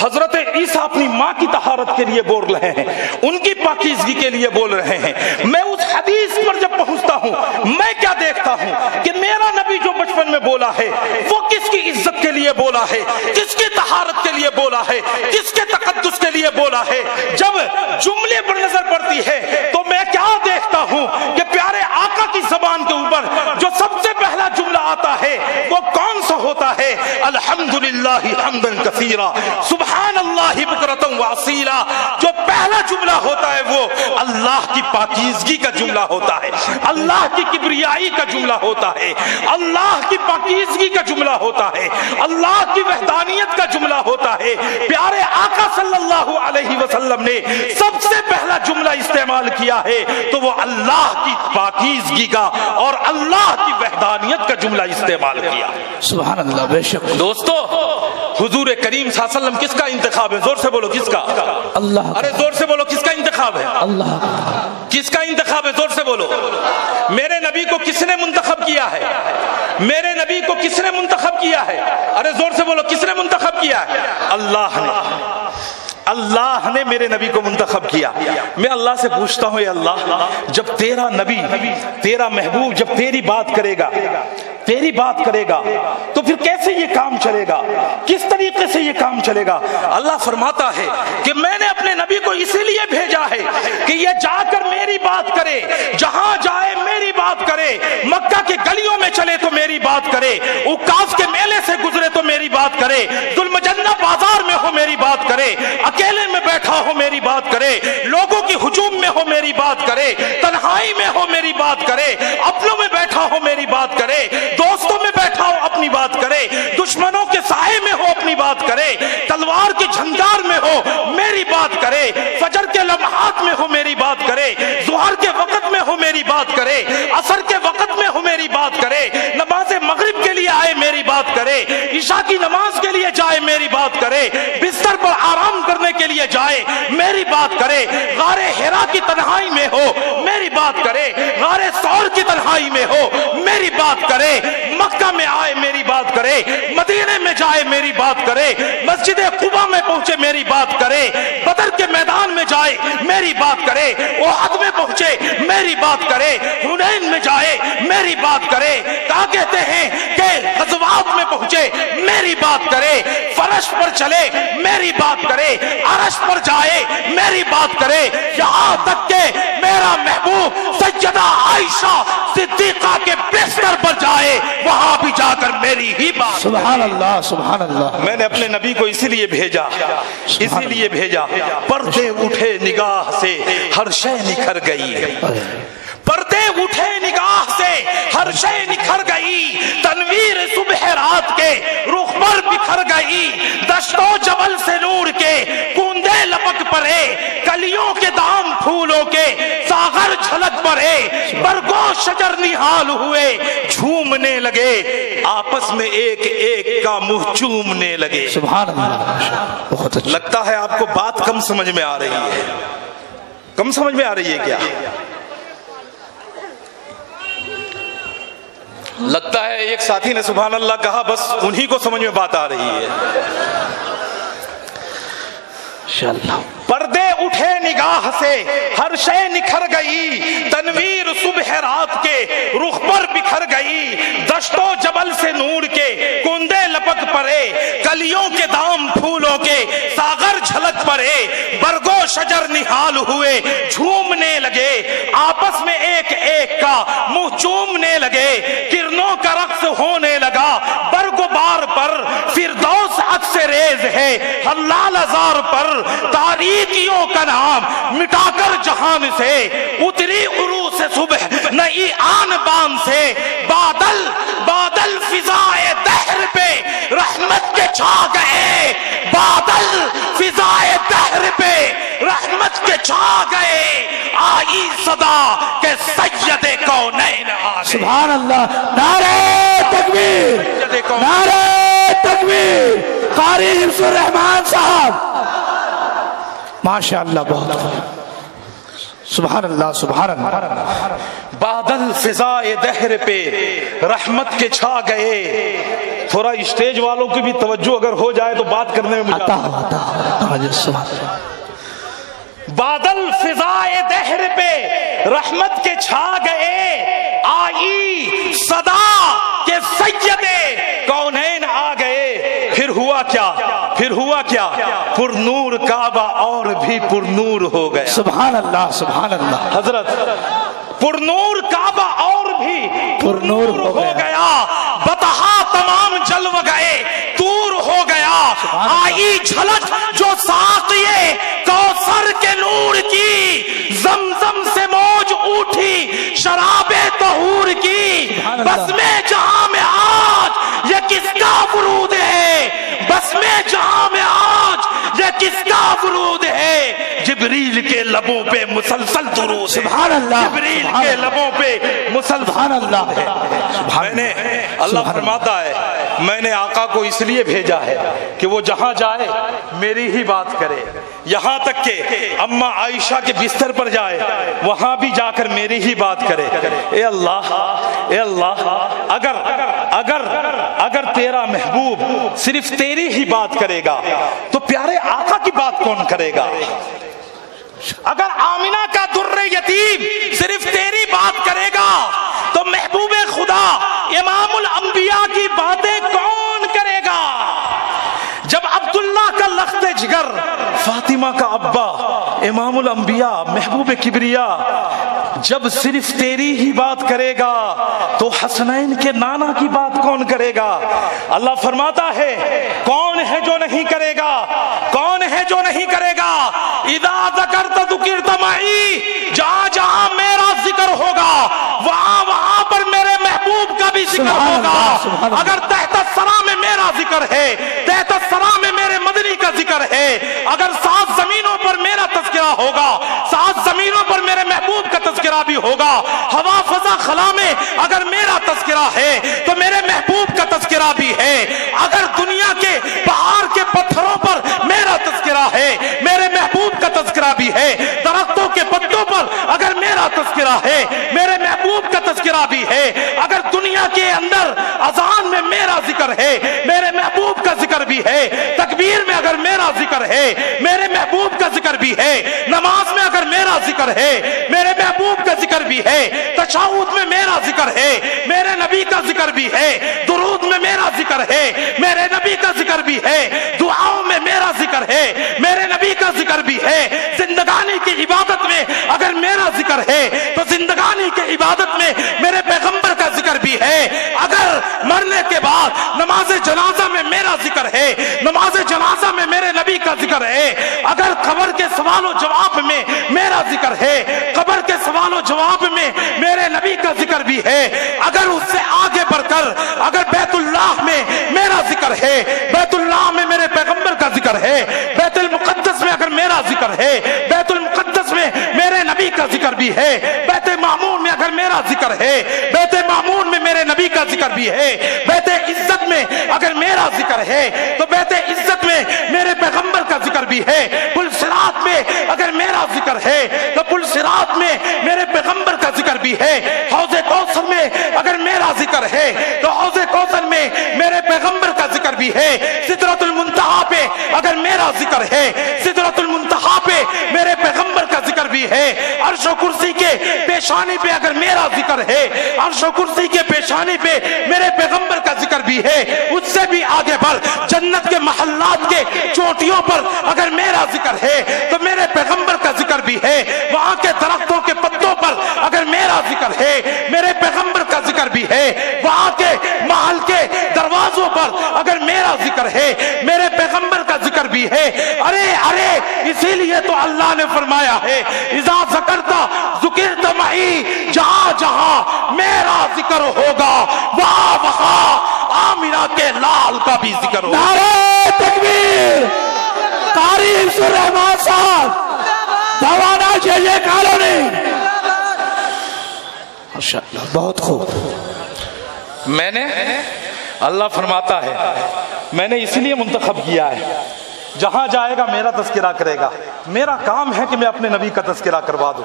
حضرت عیسیٰ اپنی ماں کی طہارت کے لیے بول رہے ہیں، ان کی پاکیزگی کے لیے بول رہے ہیں، میں اس حدیث پر جب پہنچتا ہوں میں کیا دیکھتا ہوں کہ میرا نبی جو بچپن میں بولا ہے وہ کس کی عزت کے لیے بولا ہے، کس کی طہارت کے لیے بولا ہے، کس کے تقدس کے لیے بولا ہے۔ جب جملے پر نظر پڑتی ہے تو میں کیا دیکھتا ہوں کہ پیارے آقا کی زبان کے اوپر جو سب سے پہلا جملہ آتا ہے وہ کون سا ہوتا ہے؟ الحمدللہ حمدا کثیرا سبحان اللہ بکرۃ واصیلا۔ جو پہلا جملہ ہوتا ہے وہ اللہ کی پاکیزگی کا جملہ ہوتا ہے، اللہ کی کبریائی کا جملہ ہوتا ہے، اللہ کی پاکیزگی کا جملہ ہوتا ہے، اللہ کی وحدانیت کا جملہ ہوتا ہے۔ پیارے آقا صلی اللہ علیہ وسلم نے سب سے پہلا جملہ استعمال کیا ہے تو وہ اللہ کی پاکیزگی کا اور اللہ کی وحدانیت کا جملہ استعمال کیا۔ سبحان اللہ، بے شک دوستو حضور کریم صلی اللہ علیہ وسلم کس کا انتخاب ہے؟ زور سے بولو کس کا؟ اللہ۔ ارے زور سے بولو کس کا انتخاب ہے؟ اللہ۔ کس کا انتخاب ہے؟ زور سے بولو۔ میرے نبی کو کس نے منتخب کیا ہے؟ میرے نبی کو کس نے منتخب کیا ہے؟ ارے زور سے بولو کس نے منتخب کیا ہے؟ اللہ نے، اللہ نے میرے نبی کو منتخب کیا۔ میں اللہ سے پوچھتا ہوں اے اللہ، جب تیرا نبی، تیرا محبوب جب تیری بات کرے گا، تیری بات کرے گا تو پھر کیسے یہ کام چلے گا؟ کس طریقے سے یہ کام چلے گا؟ اللہ فرماتا ہے کہ میں نے اپنے نبی کو اسی لیے بھیجا ہے کہ یہ جا کر میری بات کرے، جہاں جائے میری بات کرے، مکہ کے گلیوں میں چلے تو میری بات کرے، عکاظ کے میلے سے گزرے تو میری بات کرے، ذوالمجنہ بازار میں ہو میری بات کرے، اکیلے میں بیٹھا ہو میری بات کرے، لوگوں کی ہجوم میں ہو میری بات کرے، تنہائی میں ہو میری بات کرے، اپنوں میں بیٹھا ہو میری بات کرے، دوستوں میں بیٹھا ہو اپنی بات کرے، دشمنوں کے سائے میں ہو اپنی بات کرے، تلوار کی جھنکار میں ہو میری بات کرے، فجر کے لمحات میں ہو میری بات کرے، ظہر کے وقت میں ہو میری بات کرے، عصر کے وقت میں ہو میری بات کرے، نماز مغرب کے لیے آئے میری بات کرے، عشاء کی نماز کے لیے جائے میری بات کرے، بستر پر آرام کرنے کے لیے جائے میری بات کرے، غار حرا کی تنہائی میں ہو میری بات کرے، غار ثور کی تنہائی میں ہو میری بات کرے، مکہ میں آئے میری بات کرے، مدینے میں جائے میری بات کرے، مسجد قباء میں پہنچے میری بات کرے، بدر کے میدان میں جائے میری بات کرے، احد میں پہنچے میری بات کرے، حنین میں جائے میری بات کرے، کہا کہتے ہیں کہ غزوات میں پہنچے میری بات کرے، فرش پر چلے میری بات کرے، عرش پر جائے میری بات کرے، یہاں تک کہ میرا محبوب سیدہ عائشہ صدیقہ کے بستر پر جائے وہاں بھی جا کر میری ہی بات۔ سبحان اللہ، سبحان اللہ۔ میں نے اپنے نبی کو اسی لیے بھیجا، اسی لیے بھیجا، پردے اٹھے نگاہ سے ہر شے نکھر گئی، پردے اٹھے نگاہ سے ہر شے نکھر گئی، تنویر صبح رات کے رخ پر بکھر گئی، دشت و جبل سے نور کے کوندے لپک پڑے، کلیوں کے دام پھولوں کے ساغر جھلک پڑے، پڑے برگو شجر نہال ہوئے جھومنے لگے آپس میں ایک ایک کا منہ چومنے لگے. سبحان اللہ. بہت اچھا. لگتا ہے آپ کو بات کم سمجھ میں آ رہی ہے. کم سمجھ میں آ رہی ہے کیا؟ لگتا ہے ایک ساتھی نے سبحان اللہ کہا بس انہی کو سمجھ میں بات آ رہی ہے. انشاءاللہ. پردے اٹھے نگاہ سے ہر شے نکھر گئی تنویر صبح رات کے رخ پر بکھر گئی دشت و جبل سے نور کے کندے لپک پڑے کلیوں کے دام پھولوں کے ساغر جھلک پڑے برگو شجر نہال ہوئے جھومنے لگے آپس میں ایک ایک کا منہ چومنے لگے کرنوں کا رقص ہونے لگا برگ و بار پر فردوس عکس ریز ہے ہر لال ازار پر تاریکیوں کا نام مٹا کر جہان سے اتری عروس صبح نئی آن بان سے بادل بادل فضائے دہر پہ رحمت کے چھا گئے بادل فضائے دہر پہ رحمت کے چھا گئے آئی صدا کہ سید کونین آ گئے. سبحان اللہ. نعرہ تکبیر نعرہ تکبیر. قاری حفظ الرحمان صاحب ماشاءاللہ. بہت سبحان اللہ. سبحان اللہ. بادل فضائے دہر پہ رحمت کے چھا گئے. تھوڑا اسٹیج والوں کی بھی توجہ اگر ہو جائے تو بات کرنے میں مجھے بادل فضائے دہر پہ رحمت کے چھا گئے آئی صدا کہ سید کونین آ گئے. پھر ہوا کیا؟ پھر ہوا کیا؟ پر نور کعبہ اور بھی پر نور ہو گیا. سبحان اللہ. سبحان اللہ. حضرت پر نور کعبہ اور بھی پر نور ہو گیا بتہا تمام جلو گئے دور ہو گیا آئی جھلک جو ساقیے کوثر کے نور کی زمزم سے موج اٹھی شراب طہور کی بس میں جہاں میں آج یہ کس کا فرود ہے بس میں جہاں میں آج یہ کس کا فرود ہے جبریل کے لبوں پہ مسلسل درود. سبحان اللہ. جبریل کے لبوں پہ مسلسل اللہ ہے. میں نے اللہ فرماتا ہے میں نے آقا کو اس لیے بھیجا ہے کہ وہ جہاں جائے میری ہی بات کرے. یہاں تک کہ اماں عائشہ کے بستر پر جائے وہاں بھی جا کر میری ہی بات کرے. اے اللہ اے اللہ اگر تیرا محبوب صرف تیری ہی بات کرے گا تو پیارے آقا کی بات کون کرے گا؟ اگر آمنہ کا در یتیم صرف تیری بات کرے گا تو محبوب خدا امام الانبیاء کی باتیں کون کرے گا؟ جب عبداللہ کا لخت جگر فاطمہ کا ابا امام الانبیاء محبوب کبریا جب صرف تیری ہی بات کرے گا تو حسنین کے نانا کی بات کون کرے گا؟ اللہ فرماتا ہے کون ہے جو نہیں کرے گا؟ کون ہے جو نہیں کرے گا؟ اذا ذکرت ذکرت معی جہاں جہاں میرا ذکر ہوگا وہاں پر میرے محبوب کا بھی ذکر ہوگا. اگر تحت الثری میں میرا ذکر ہے تحت الثری میں میرے مدنی کا ذکر ہے اگر 7 زمینوں پر میرا تذکرہ ہوگا 7 زمینوں پر میرے محبوب کا تذکرہ بھی ہوگا ہوا فضا خلا میں اگر میرا تذکرہ ہے تو میرے محبوب کا تذکرہ بھی ہے. اگر دنیا کے پہاڑ کے پتھروں پر میرا تذکرہ ہے میرے محبوب کا تذکرہ بھی ہے. درختوں کے پتوں پر اگر میرا تذکرہ ہے میرے محبوب کا تذکرہ بھی ہے. اگر دنیا کے اندر اذان میں میرا ذکر ہے میرے محبوب کا ذکر بھی ہے. تکبیر میں اگر میرا ذکر ہے میرے محبوب کا ذکر بھی ہے. نماز میں اگر میرا ذکر ہے میرے محبوب کا ذکر بھی ہے. تشہد میں میرا ذکر ہے میرے نبی کا ذکر بھی ہے. درود میں میرا ذکر ہے میرے نبی کا ذکر بھی ہے. دعاؤں میں میرا ذکر ہے میرے نبی کا ذکر بھی ہے. زندگانی کی عبادت میں اگر میرا ذکر ہے تو زندگانی کی عبادت میں میرے پیغمبر کا ذکر بھی ہے. اگر مرنے کے بعد نماز جنازہ میں میرا ذکر ہے نماز جنازہ میں میرے نبی کا ذکر ہے. اگر قبر کے سوال و جواب میں میرا ذکر ہے قبر کے سوال و جواب میں میرے نبی کا ذکر بھی ہے. اگر اس سے آگے بڑھ کر اگر بیت اللہ میں میرا ذکر ہے بیت اللہ میں میرے پیغمبر کا ذکر ہے. بیت المقدس میں اگر میرا ذکر ہے بیت المقدس میں میرے نبی کا ذکر بھی ہے. بیت معمور اگر میرا ذکر ہے، بیت معمور میں میرے نبی کا ذکر بھی ہے، بیت عزت میں اگر میرا ذکر ہے تو بیت عزت میں میرے پیغمبر کا ذکر بھی ہے، پل صراط میں اگر میرا ذکر ہے تو پل صراط میں میرے پیغمبر کا ذکر بھی ہے، حوض کوثر میں اگر میرا ذکر ہے تو حوض کوثر میں میرے پیغمبر کا ذکر بھی ہے، سدرۃ المنتہا پہ اگر میرا ذکر ہے، سدرۃ المنتہا پہ میرے پیغمبر کا ذکر بھی ہے، عرش و کرسی کے پیشانی پہ اگر میرا ذکر ہے، عرش و کرسی کے پیشانی پہ میرے پیغمبر کا ذکر بھی ہے، اس سے بھی آگے بڑھ جنت کے محلات کے چوٹیوں پر اگر میرا ذکر ہے تو میرے پیغمبر کا ذکر بھی ہے، وہاں کے درختوں کے پتوں پر اگر میرا ذکر ہے میرے پیغمبر کا ذکر بھی ہے، وہاں کے محل کے دروازوں پر اگر میرا ذکر ہے میرے پیغمبر کا ذکر بھی ہے۔ ارے ارے اسی لیے تو اللہ نے فرمایا ہے اذا ذکرت ذکرت معی، جہاں جہاں میرا ذکر ہوگا وہاں وہاں آمینہ کے لال کا بھی ذکر ہوگا۔ نعرہ تکبیر! قاری حفظ الرحمان صاحب دوانا جے کالونی، ماشاءاللہ بہت خوب۔ میں نے اللہ فرماتا ہے میں نے اس لیے منتخب کیا ہے، جہاں جائے گا میرا تذکرہ کرے گا، میرا کام ہے کہ میں اپنے نبی کا تذکرہ کروا دوں،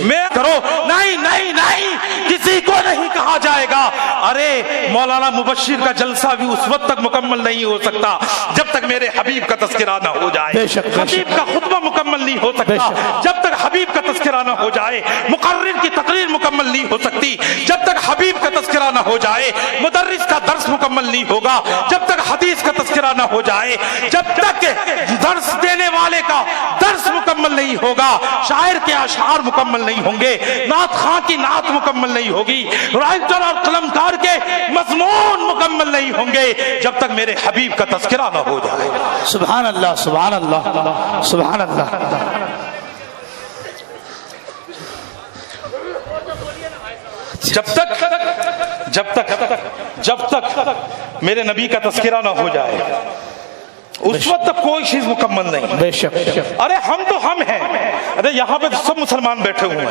میں کرو نہیں نہیں نہیں کسی کو نہیں کہا جائے گا۔ ارے مولانا مبشر کا جلسہ بھی اس وقت تک مکمل نہیں ہو سکتا جب تک میرے حبیب کا تذکرہ نہ ہو جائے، حبیب کا خطبہ مکمل نہیں ہو سکتا جب تک حبیب کا تذکرہ نہ ہو جائے، مقرر کی تقریر مکمل نہیں ہو سکتی جب تک حبیب کا تذکرہ نہ ہو جائے، مدرس کا درس مکمل نہیں ہوگا جب تک حدیث کا تذکرہ نہ ہو جائے، جب تک درس دینے والے کا درس مکمل نہیں ہوگا، شاعر کے اشعار مکمل نہیں ہوں گے، نعت خواں کی نعت مکمل نہیں ہوگی، رائٹر اور قلمکار کے مضمون مکمل نہیں ہوں گے جب تک میرے حبیب کا تذکرہ نہ ہو جائے۔ سبحان اللہ سبحان اللہ سبحان اللہ۔ جب تک میرے نبی کا تذکرہ نہ ہو جائے اس وقت تک کوئی چیز مکمل نہیں۔ بے شک۔ ارے ہم تو ہم ہیں، ارے یہاں پہ سب مسلمان بیٹھے ہوئے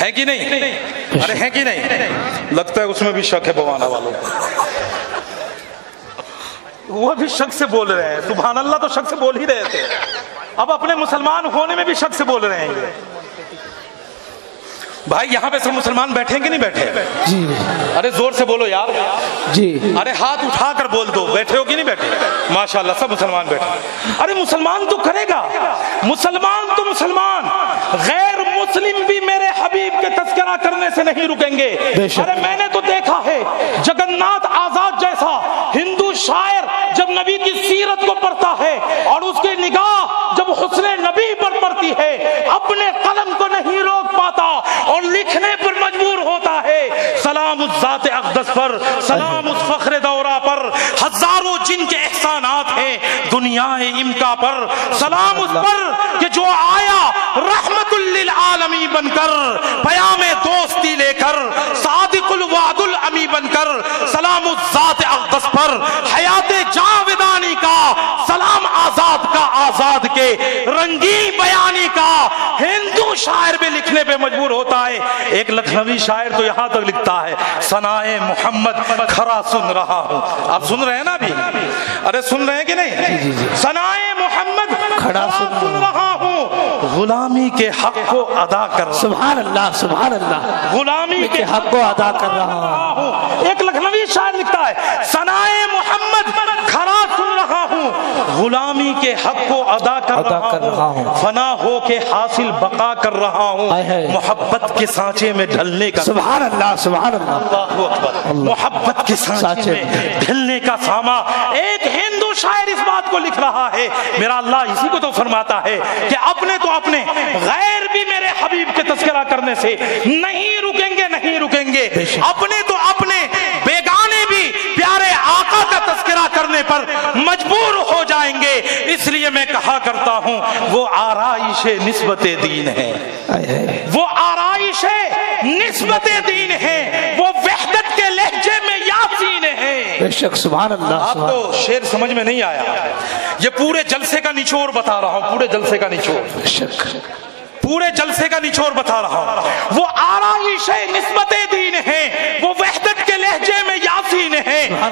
ہیں کہ نہیں؟ ارے ہیں کہ نہیں؟ لگتا ہے اس میں بھی شک ہے بوانا والوں، وہ بھی شک سے بول رہے ہیں۔ سبحان اللہ تو شک سے بول ہی رہے تھے، اب اپنے مسلمان ہونے میں بھی شک سے بول رہے ہیں۔ بھائی یہاں پہ سب مسلمان بیٹھے کہ نہیں بیٹھے؟ جی ارے زور سے بولو یار جی۔ ارے ہاتھ اٹھا کر بول دو، بیٹھے ہو کہ نہیں بیٹھے؟ ماشاءاللہ سب مسلمان بیٹھے۔ ارے مسلمان تو کرے گا، مسلمان تو مسلمان، غیر مسلم بھی میرے حبیب کے تذکرہ کرنے سے نہیں رکیں گے۔ ارے میں نے تو دیکھا ہے جگناتھ آزاد جیسا ہندو شاعر جب نبی کی سیرت کو پڑھتا ہے اور اس کی نگاہ جب حسن نبی پر پڑتی ہے اپنے قلم کو نہیں روک پاتا اور لکھنے پر مجبور ہوتا ہے۔ سلام الذات اقدس پر، سلام اس فخر دورہ پر، ہزاروں جن کے احسانات ہیں دنیا امکا پر، سلام اس پر کہ جو آیا رحمت للعالمین بن کر، پیام دوستی لے کر، صادق الوعد الامی بن کر، سلام الذات اقدس پر، حیات جاودانی کا، سلام آزاد کا، آزاد کے رنگی بیانی کا ہندو شاعر بھی لکھنے پہ مجبور ہوتا ہے۔ ایک لکھنوی شاعر تو یہاں تک لکھتا ہے ثنائے محمد کھرا سن رہا ہوں۔ آپ سن رہے ہیں نا ابھی؟ ارے سن رہے ہیں کہ نہیں؟ ثنائے محمد کھڑا سن رہا ہوں، غلامی کے حق کو ادا کر رہا ہوں۔ سبحان اللہ سبحان اللہ، غلامی کے حق کو ادا کر رہا ہوں۔ ایک لکھنوی شاعر لکھتا ہے ثنائے محمد کھڑا سن رہا ہوں، غلامی کے حق کو ادا کر رہا ہوں، فنا ہو کے حاصل بقا کر رہا ہوں، محبت کے سانچے میں ڈھلنے کا، سبحان اللہ سبحان اللہ، اللہ اکبر، محبت کے سانچے میں ڈھلنے کا ساما۔ ایک ہندو شاعر اس بات کو لکھ رہا ہے، میرا اللہ اسی کو تو فرماتا ہے کہ اپنے تو اپنے، غیر بھی میرے حبیب کے تذکرہ کرنے سے نہیں رکیں گے، نہیں رکیں گے، اپنے تو اپنے، بیگانے بھی پیارے آقا کا تذکرہ کرنے پر مجبور ہو جائیں گے۔ اس لیے میں کہا کرتا ہوں وہ آرائش نسبت دین ہے، وہ آرائش نسبت دین ہے، وہ وحدت کے لہجے میں یاسین ہے۔ بے شک سبحان اللہ۔ آپ کو شعر سمجھ میں نہیں آیا، یہ پورے جلسے کا نچوڑ بتا رہا ہوں، پورے جلسے کا نچوڑ، بے شک پورے جلسے کا نچوڑ بتا رہا ہوں۔ وہ آرائش نسبت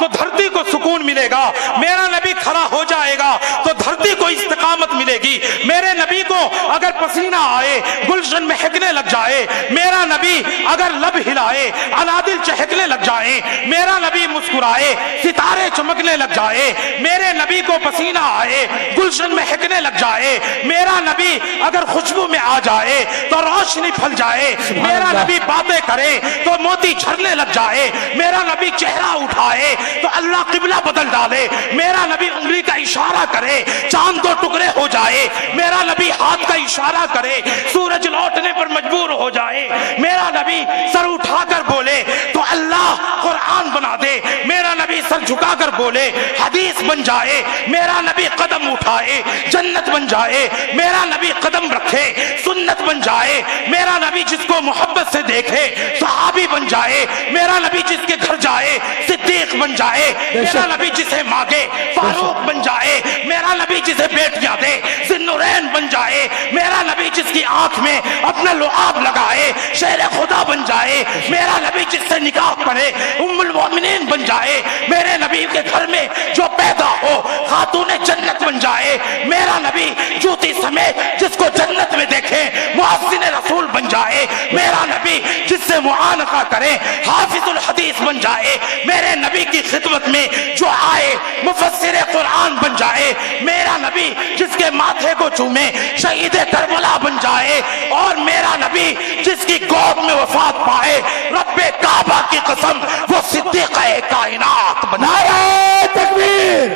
تو دھرتی کو سکون ملے گا، میرا نبی کھڑا ہو جائے گا تو دھرتی کو استقامت ملے گی، میرے نبی کو اگر پسینہ آئے گلشن مہکنے لگ جائے، میرا نبی اگر لب ہلائے انادل چہکنے لگ جائیں، میرا نبی مسکرائے ستارے چمکنے لگ جائے، میرے نبی کو پسینہ آئے گلشن مہکنے لگ جائے، میرا نبی اگر خوشبو میں آ جائے تو روشنی پھل جائے، میرا نبی باتیں کرے تو موتی جھرنے لگ جائے، میرا نبی چہرہ اٹھائے تو اللہ قبلہ بدل ڈالے، میرا نبی انگلی کا اشارہ کرے چاند دو ٹکڑے ہو جائے، میرا نبی ہاتھ کا اشارہ کرے سورج لوٹنے پر مجبور ہو جائے، میرا نبی سر اٹھا کر بولے تو اللہ قرآن بنا دے، میرا نبی سر جھکا کر بولے حدیث بن جائے، میرا نبی قدم اٹھائے جنت بن جائے، میرا نبی قدم رکھے سنت بن جائے، میرا نبی جس کو محبت سے دیکھے صحابی بن جائے، میرا نبی جس کے گھر جائے صدیق بن جائے، میرا نبی جسے مانگے فاروق بن جائے، میرا نبی جسے بیٹیاں دے ذوالنورین بن جائے، میرا نبی جس کی آنکھ میں اپنا لعاب لگائے شیر خدا بن جائے، میرا نبی جس سے نکاح پڑھے ام المؤمنین بن جائے، میرے نبی کے گھر میں جو پیدا ہو خاتون جنت بن جائے، میرا نبی جوتی سمیت جس کو جنت میں دیکھے محسن رسول بن جائے، میرا نبی جس سے معانقہ کرے حافظ الحدیث بن جائے، میرے نبی کی خدمت میں جو آئے مفسر قرآن بن جائے، میرا نبی جس کے ماتھے کو چومے شہید کربلا بن جائے، اور میرا نبی جس کی گود میں وفات پائے رب کعبہ کی قسم وہ صدیقہ کائنات بنا۔ نعرہ تکبیر،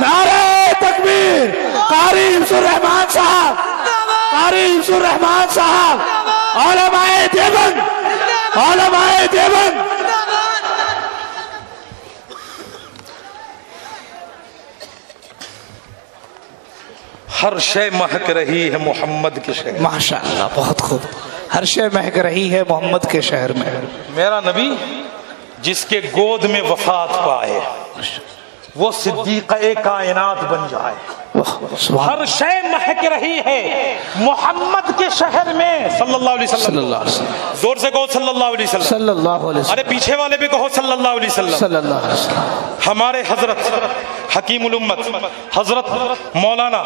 نعرہ تکبیر، قاری حفظ الرحمان صاحب، قاری حفظ الرحمان صاحب، علماء دیوبند، علماء دیوبند۔ ہر شے مہک رہی ہے محمد کے شہر، ماشاءاللہ بہت خوب، ہر شے مہک رہی ہے محمد کے شہر میں، میرا نبی جس کے گود میں وفات پائے وہ صدیقہ کائنات بن جائے، ہر شے مہک رہی ہے محمد کے شہر میں صلی اللہ علیہ وسلم، زور سے کہو صلی اللہ علیہ وسلم، صلی اللہ علیہ وسلم، ارے پیچھے والے بھی کہو صلی اللہ علیہ وسلم۔ صلی اللہ علیہ وسلم۔ ہمارے حضرت حکیم الامت حضرت مولانا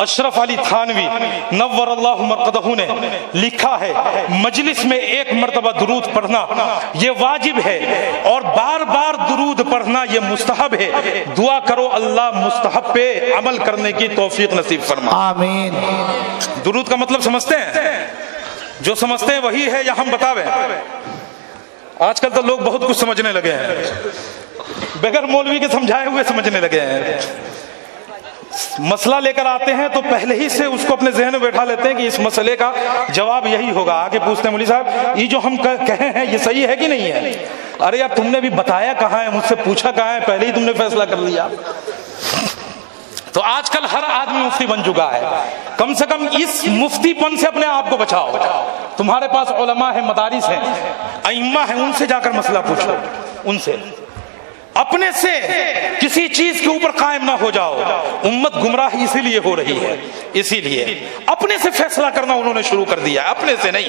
اشرف علی تھانوی نور اللہ مرقدہ نے لکھا ہے مجلس میں ایک مرتبہ درود پڑھنا یہ واجب ہے اور بار بار درود پڑھنا یہ مستحب ہے، دعا کرو اللہ مستحب پہ عمل کرنے کی توفیق نصیب فرما، آمین۔ درود کا مطلب سمجھتے ہیں؟ جو سمجھتے ہیں وہی ہے یا ہم بتاویں؟ آج کل تو لوگ بہت کچھ سمجھنے لگے ہیں، بغیر مولوی کے سمجھائے ہوئے سمجھنے لگے ہیں، مسئلہ لے کر آتے ہیں تو پہلے ہی سے اس کو اپنے ذہن میں بیٹھا لیتے ہیں کہ اس مسئلے کا جواب یہی ہوگا، آگے پوچھتے ہیں مولوی صاحب یہ جو ہم کہے ہیں یہ صحیح ہے کہ نہیں ہے؟ ارے یار تم نے بھی بتایا کہاں ہے، مجھ سے پوچھا کہاں ہے، پہلے ہی تم نے فیصلہ کر لیا۔ تو آج کل ہر آدمی مفتی بن چکا ہے، کم سے کم اس مفتی پن سے اپنے آپ کو بچاؤ، تمہارے پاس علماء ہیں، مدارس ہیں، ائمہ ہیں، ان سے جا کر مسئلہ پوچھو، ان سے، اپنے سے کسی چیز کے اوپر قائم نہ ہو جاؤ، امت گمراہ اسی لیے ہو رہی ہے، اسی لیے اپنے سے فیصلہ کرنا انہوں نے شروع کر دیا، اپنے سے نہیں،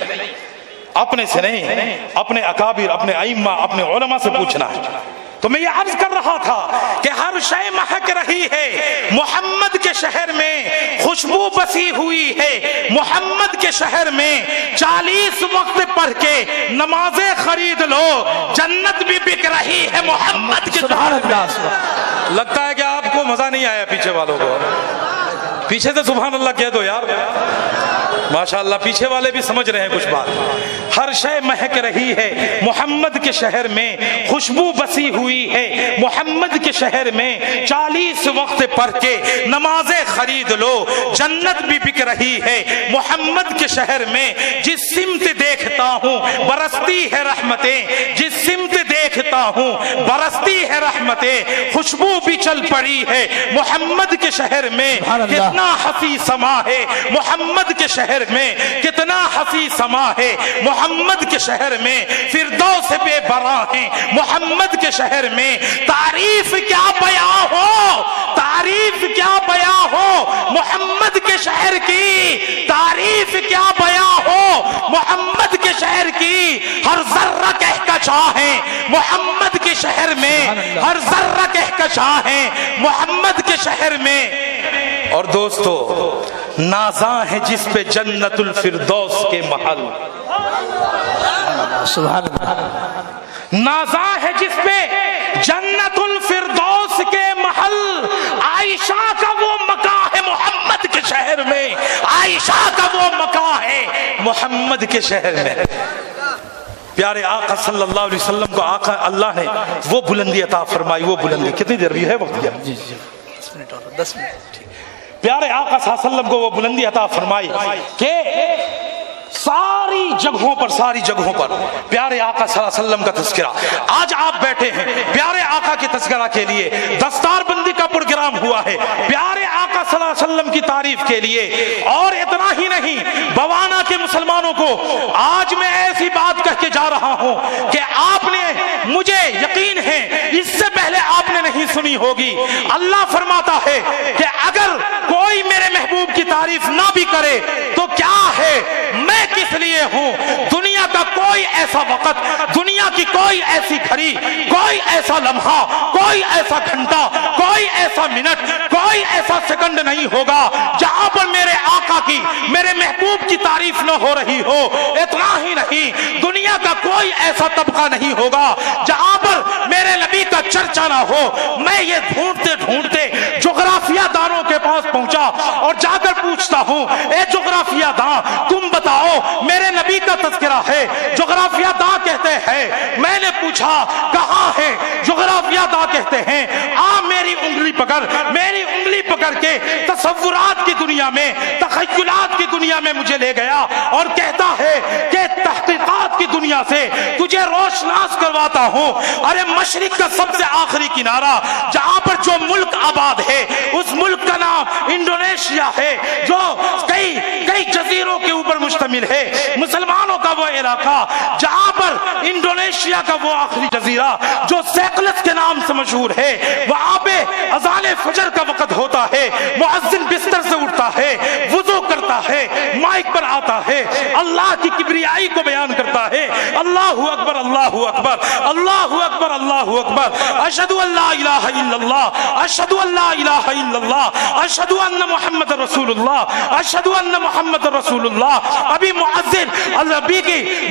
اپنے سے نہیں، اپنے اکابر، اپنے ائمہ، اپنے علماء سے پوچھنا ہے۔ تو میں یہ عرض کر رہا تھا کہ ہر شے مہک رہی ہے محمد کے شہر میں، خوشبو بسی ہوئی ہے محمد کے شہر میں، 40 وقت پڑھ کے نمازیں خرید لو جنت بھی بک رہی ہے محمد کے شہر میں۔ لگتا ہے کہ آپ کو مزہ نہیں آیا، پیچھے والوں کو پیچھے سے سبحان اللہ کہہ دو یار، ماشاءاللہ پیچھے والے بھی سمجھ رہے ہیں کچھ بات۔ ہر شے مہک رہی ہے محمد کے شہر میں، خوشبو بسی ہوئی ہے محمد کے شہر میں، 40 وقت پڑھ کے نمازیں خرید لو جنت بھی بک رہی ہے محمد کے شہر میں، جس سمت دیکھتا ہوں برستی ہے رحمتیں، جس سمت دیکھتا ہوں برستی ہے رحمتیں، خوشبو بھی چل پڑی ہے محمد کے شہر میں، کتنا حسی سما ہے محمد کے شہر میں، کتنا حسی سما ہے محمد کے شہر میں، فردوس بے براں ہیں محمد کے شہر میں، تعریف کیا بیاں ہو، تعریف کیا بیاں ہو محمد کے شہر کی، تعریف کیا بیاں ہو محمد کے شہر کی، ہر ذرہ کہہ کا چاہیں محمد کے شہر میں ہر ذرہ کہکشاں ہے محمد کے شہر میں. اور دوستو نازاں ہے جس پہ جنت الفردوس کے محل. سبحان اللہ. نازاں ہے جس پہ جنت الفردوس کے محل. عائشہ کا وہ مقام ہے محمد کے شہر میں. عائشہ کا وہ مقام ہے محمد کے شہر میں. پیارے آقا صلی اللہ علیہ وسلم کو آقا اللہ نے وہ بلندی عطا فرمائی. وہ بلندی کتنی دیر بھی ہے وقت کیا؟ 10 منٹ. پیارے آقا صلی اللہ علیہ وسلم کو وہ بلندی عطا فرمائی کہ ساری جگہوں پر پیارے آقا صلی اللہ علیہ وسلم کا تذکرہ. آج آپ بیٹھے ہیں پیارے آقا کے تذکرہ کے لیے. دستار بندی کا پروگرام ہوا ہے پیارے آقا صلی اللہ علیہ وسلم کی تعریف کے لیے. اور اتنا ہی نہیں, بوانا کے مسلمانوں کو آج میں ایسی بات کہہ کے جا رہا ہوں کہ آپ نے, مجھے یقین ہے اس سے پہلے آپ نے نہیں سنی ہوگی. اللہ فرماتا ہے کہ اگر کوئی میرے محبوب کی تعریف نہ بھی کرے تو کیا ہے, میں کس لیے ہوں. دنیا کا کوئی ایسا وقت, دنیا کی کوئی ایسی گھڑی, کوئی ایسا لمحہ, کوئی ایسا گھنٹہ, کوئی ایسا منٹ, کوئی ایسا سیکنڈ نہیں ہوگا جہاں پر میرے آقا کی, میرے محبوب کی تعریف نہ ہو رہی ہو. اتنا ہی نہیں, دنیا کا کوئی ایسا طبقہ نہیں ہوگا جہاں پر میرے نبی کا چرچا نہ ہو. میں یہ ڈھونڈتے ڈھونڈتے جغرافیہ دانوں کے پاس پہنچا اور جا کر پوچھتا ہوں, اے جغرافیہ داں تم بتاؤ میرے نبی کا تذکرہ ہے. جغرافیہ داں کہتے ہیں, میں نے پوچھا کہاں ہے, جغرافیہ داں کہتے ہیں میری انگلی پکڑ کے تصورات کی دنیا میں, تخیلات کی دنیا میں مجھے لے گیا اور کہتا ہے کہ تحقیقات کی دنیا سے تجھے روشناس کرواتا ہوں. ارے مشرق کا سب سے آخری کنارہ جہاں پر جو ملک آباد ہے اس ملک کا نام انڈونیشیا ہے, جو کئی جزیروں کے اوپر مشتمل ہے. مسلمانوں کا وہ علاقہ جہاں پر انڈونیشیا کا وہ آخری جزیرہ جو سیکلس کے نام سے مشہور ہے, وہاں پہ اذان فجر کا وقت ہوتا ہے, مؤذن بستر سے اٹھتا ہے, وضو کرتا ہے, مائک پر آتا ہے, اللہ کی کبریائی کو بیان کرتا ہے, اللہ اکبر اللہ اکبر اللہ اکبر اللہ اکبر, اشہد ان لا الہ الا اللہ, اشہد ان لا الہ الا اللہ, اشہد ان محمد رسول اللہ, اشہد ان محمد رسول اللہ. ابھی مؤذن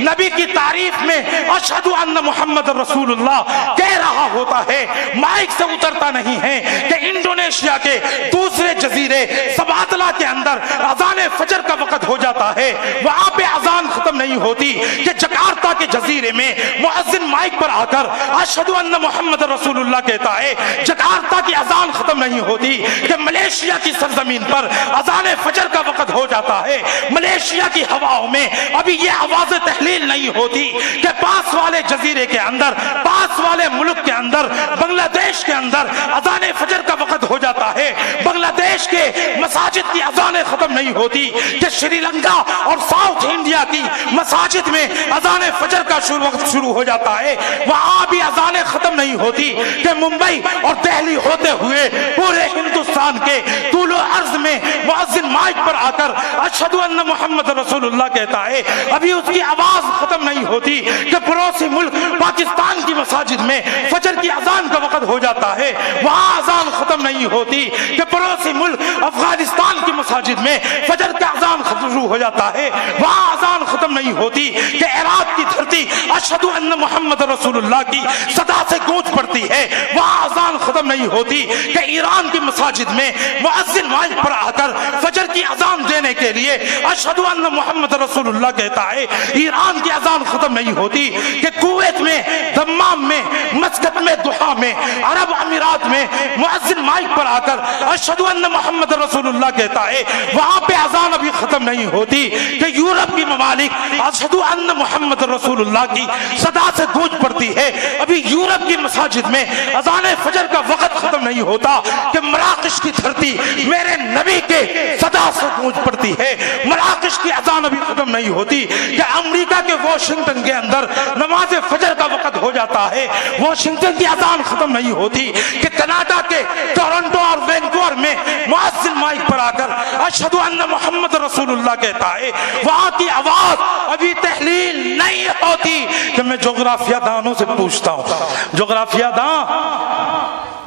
نبی کی تعریف میں اشہد ان محمد رسول اللہ کہہ رہا ہوتا ہے, مائک سے اترتا نہیں ہے کہ انڈونیشیا کے دوسرے جزیرے سباتلا کے اندر اذان فجر کا وقت ہو جاتا ہے, وہاں پہ اذان ختم نہیں ہوتی کہ جکارتا کے جزیرے میں مؤذن مائک پر آ کر اشہد ان محمد رسول اللہ کہتا ہے. جکارتا کی اذان ختم نہیں ہوتی کہ ملیشیا کی سرزمین پر اذان فجر کا وقت ہو جاتا ہے. ملیشیا کی ہواؤں میں ابھی یہ آواز تحلیل نہیں ہوتی کہ پاس والے جزیرے کے اندر, پاس والے ملک کے اندر, بنگلہ دیش کے اندر اذان فجر کا وقت ہو جاتا ہے. بنگلہ دیش کے مساجد کی اذانیں ختم نہیں ہوتی کہ شری لنکا اور ساؤتھ انڈیا کی مساجد میں اذان فجر کا وقت شروع ہو جاتا ہے. وہاں بھی اذانیں ختم نہیں ہوتی کہ ممبئی اور دہلی ہوتے ہوئے پورے ہندوستان کے طول و عرض میں مؤذن مائک پر آ کر اشہد ان محمد رسول اللہ کہتا ہے. ابھی اس کی آواز ختم نہیں ہوتی کہ پڑوسی ملک پاکستان کی مساجد میں فجر کی اذان کا وقت ہو جاتا ہے, وہاں اذان ختم نہیں ہوتی کہ پڑوسی ملک افغانستان کی مساجد میں فجر کا اذان شروع ہو جاتا ہے, وہاں اذان ختم نہیں ہوتی کہ عراق کی دھرتی اشہد ان محمد رسول اللہ کی صدا سے گونج پڑتی ہے, وہاں اذان ختم نہیں ہوتی کہ ایران کی مساجد میں مؤذن مائک پر آ کر فجر کی اذان دینے کے لیے اشہد ان محمد رسول اللہ کہتا ہے. ایران کی اذان ختم نہیں ہوتی کہ کویت میں, دمام میں, مسقط میں, دوحہ میں, عرب امارات میں مؤذن مائک پر آ کر اشہد ان محمد رسول اللہ کہتا ہے, وہاں پہ اذان ابھی ختم نہیں ہوتی کہ یورپ کی ممالک اشہد ان محمد رسول اللہ کی صدا سے گونج پڑتی ہے. ابھی یورپ کی مساجد میں اذان فجر کا وقت ختم نہیں ہوتا کہ مراکش کی دھرتی میرے نبی کے صدا سے گونج پڑتی ہے، مراکش کی اذان ابھی ختم نہیں ہوتی کہ امریکہ کے واشنگٹن کے اندر نماز فجر کا وقت ہو جاتا ہے، واشنگٹن کی اذان ختم نہیں ہوتی کہ کینیڈا کے ٹورنٹو اور وینکوور میں مؤذن مائک پر آ کر اشہد ان محمد رسول اللہ کہتا ہے، وہاں کی آواز ابھی تحلیل نہیں ہوتی کہ میں جغرافیہ دانوں سے پوچھتا ہوں، جغرافیہ داں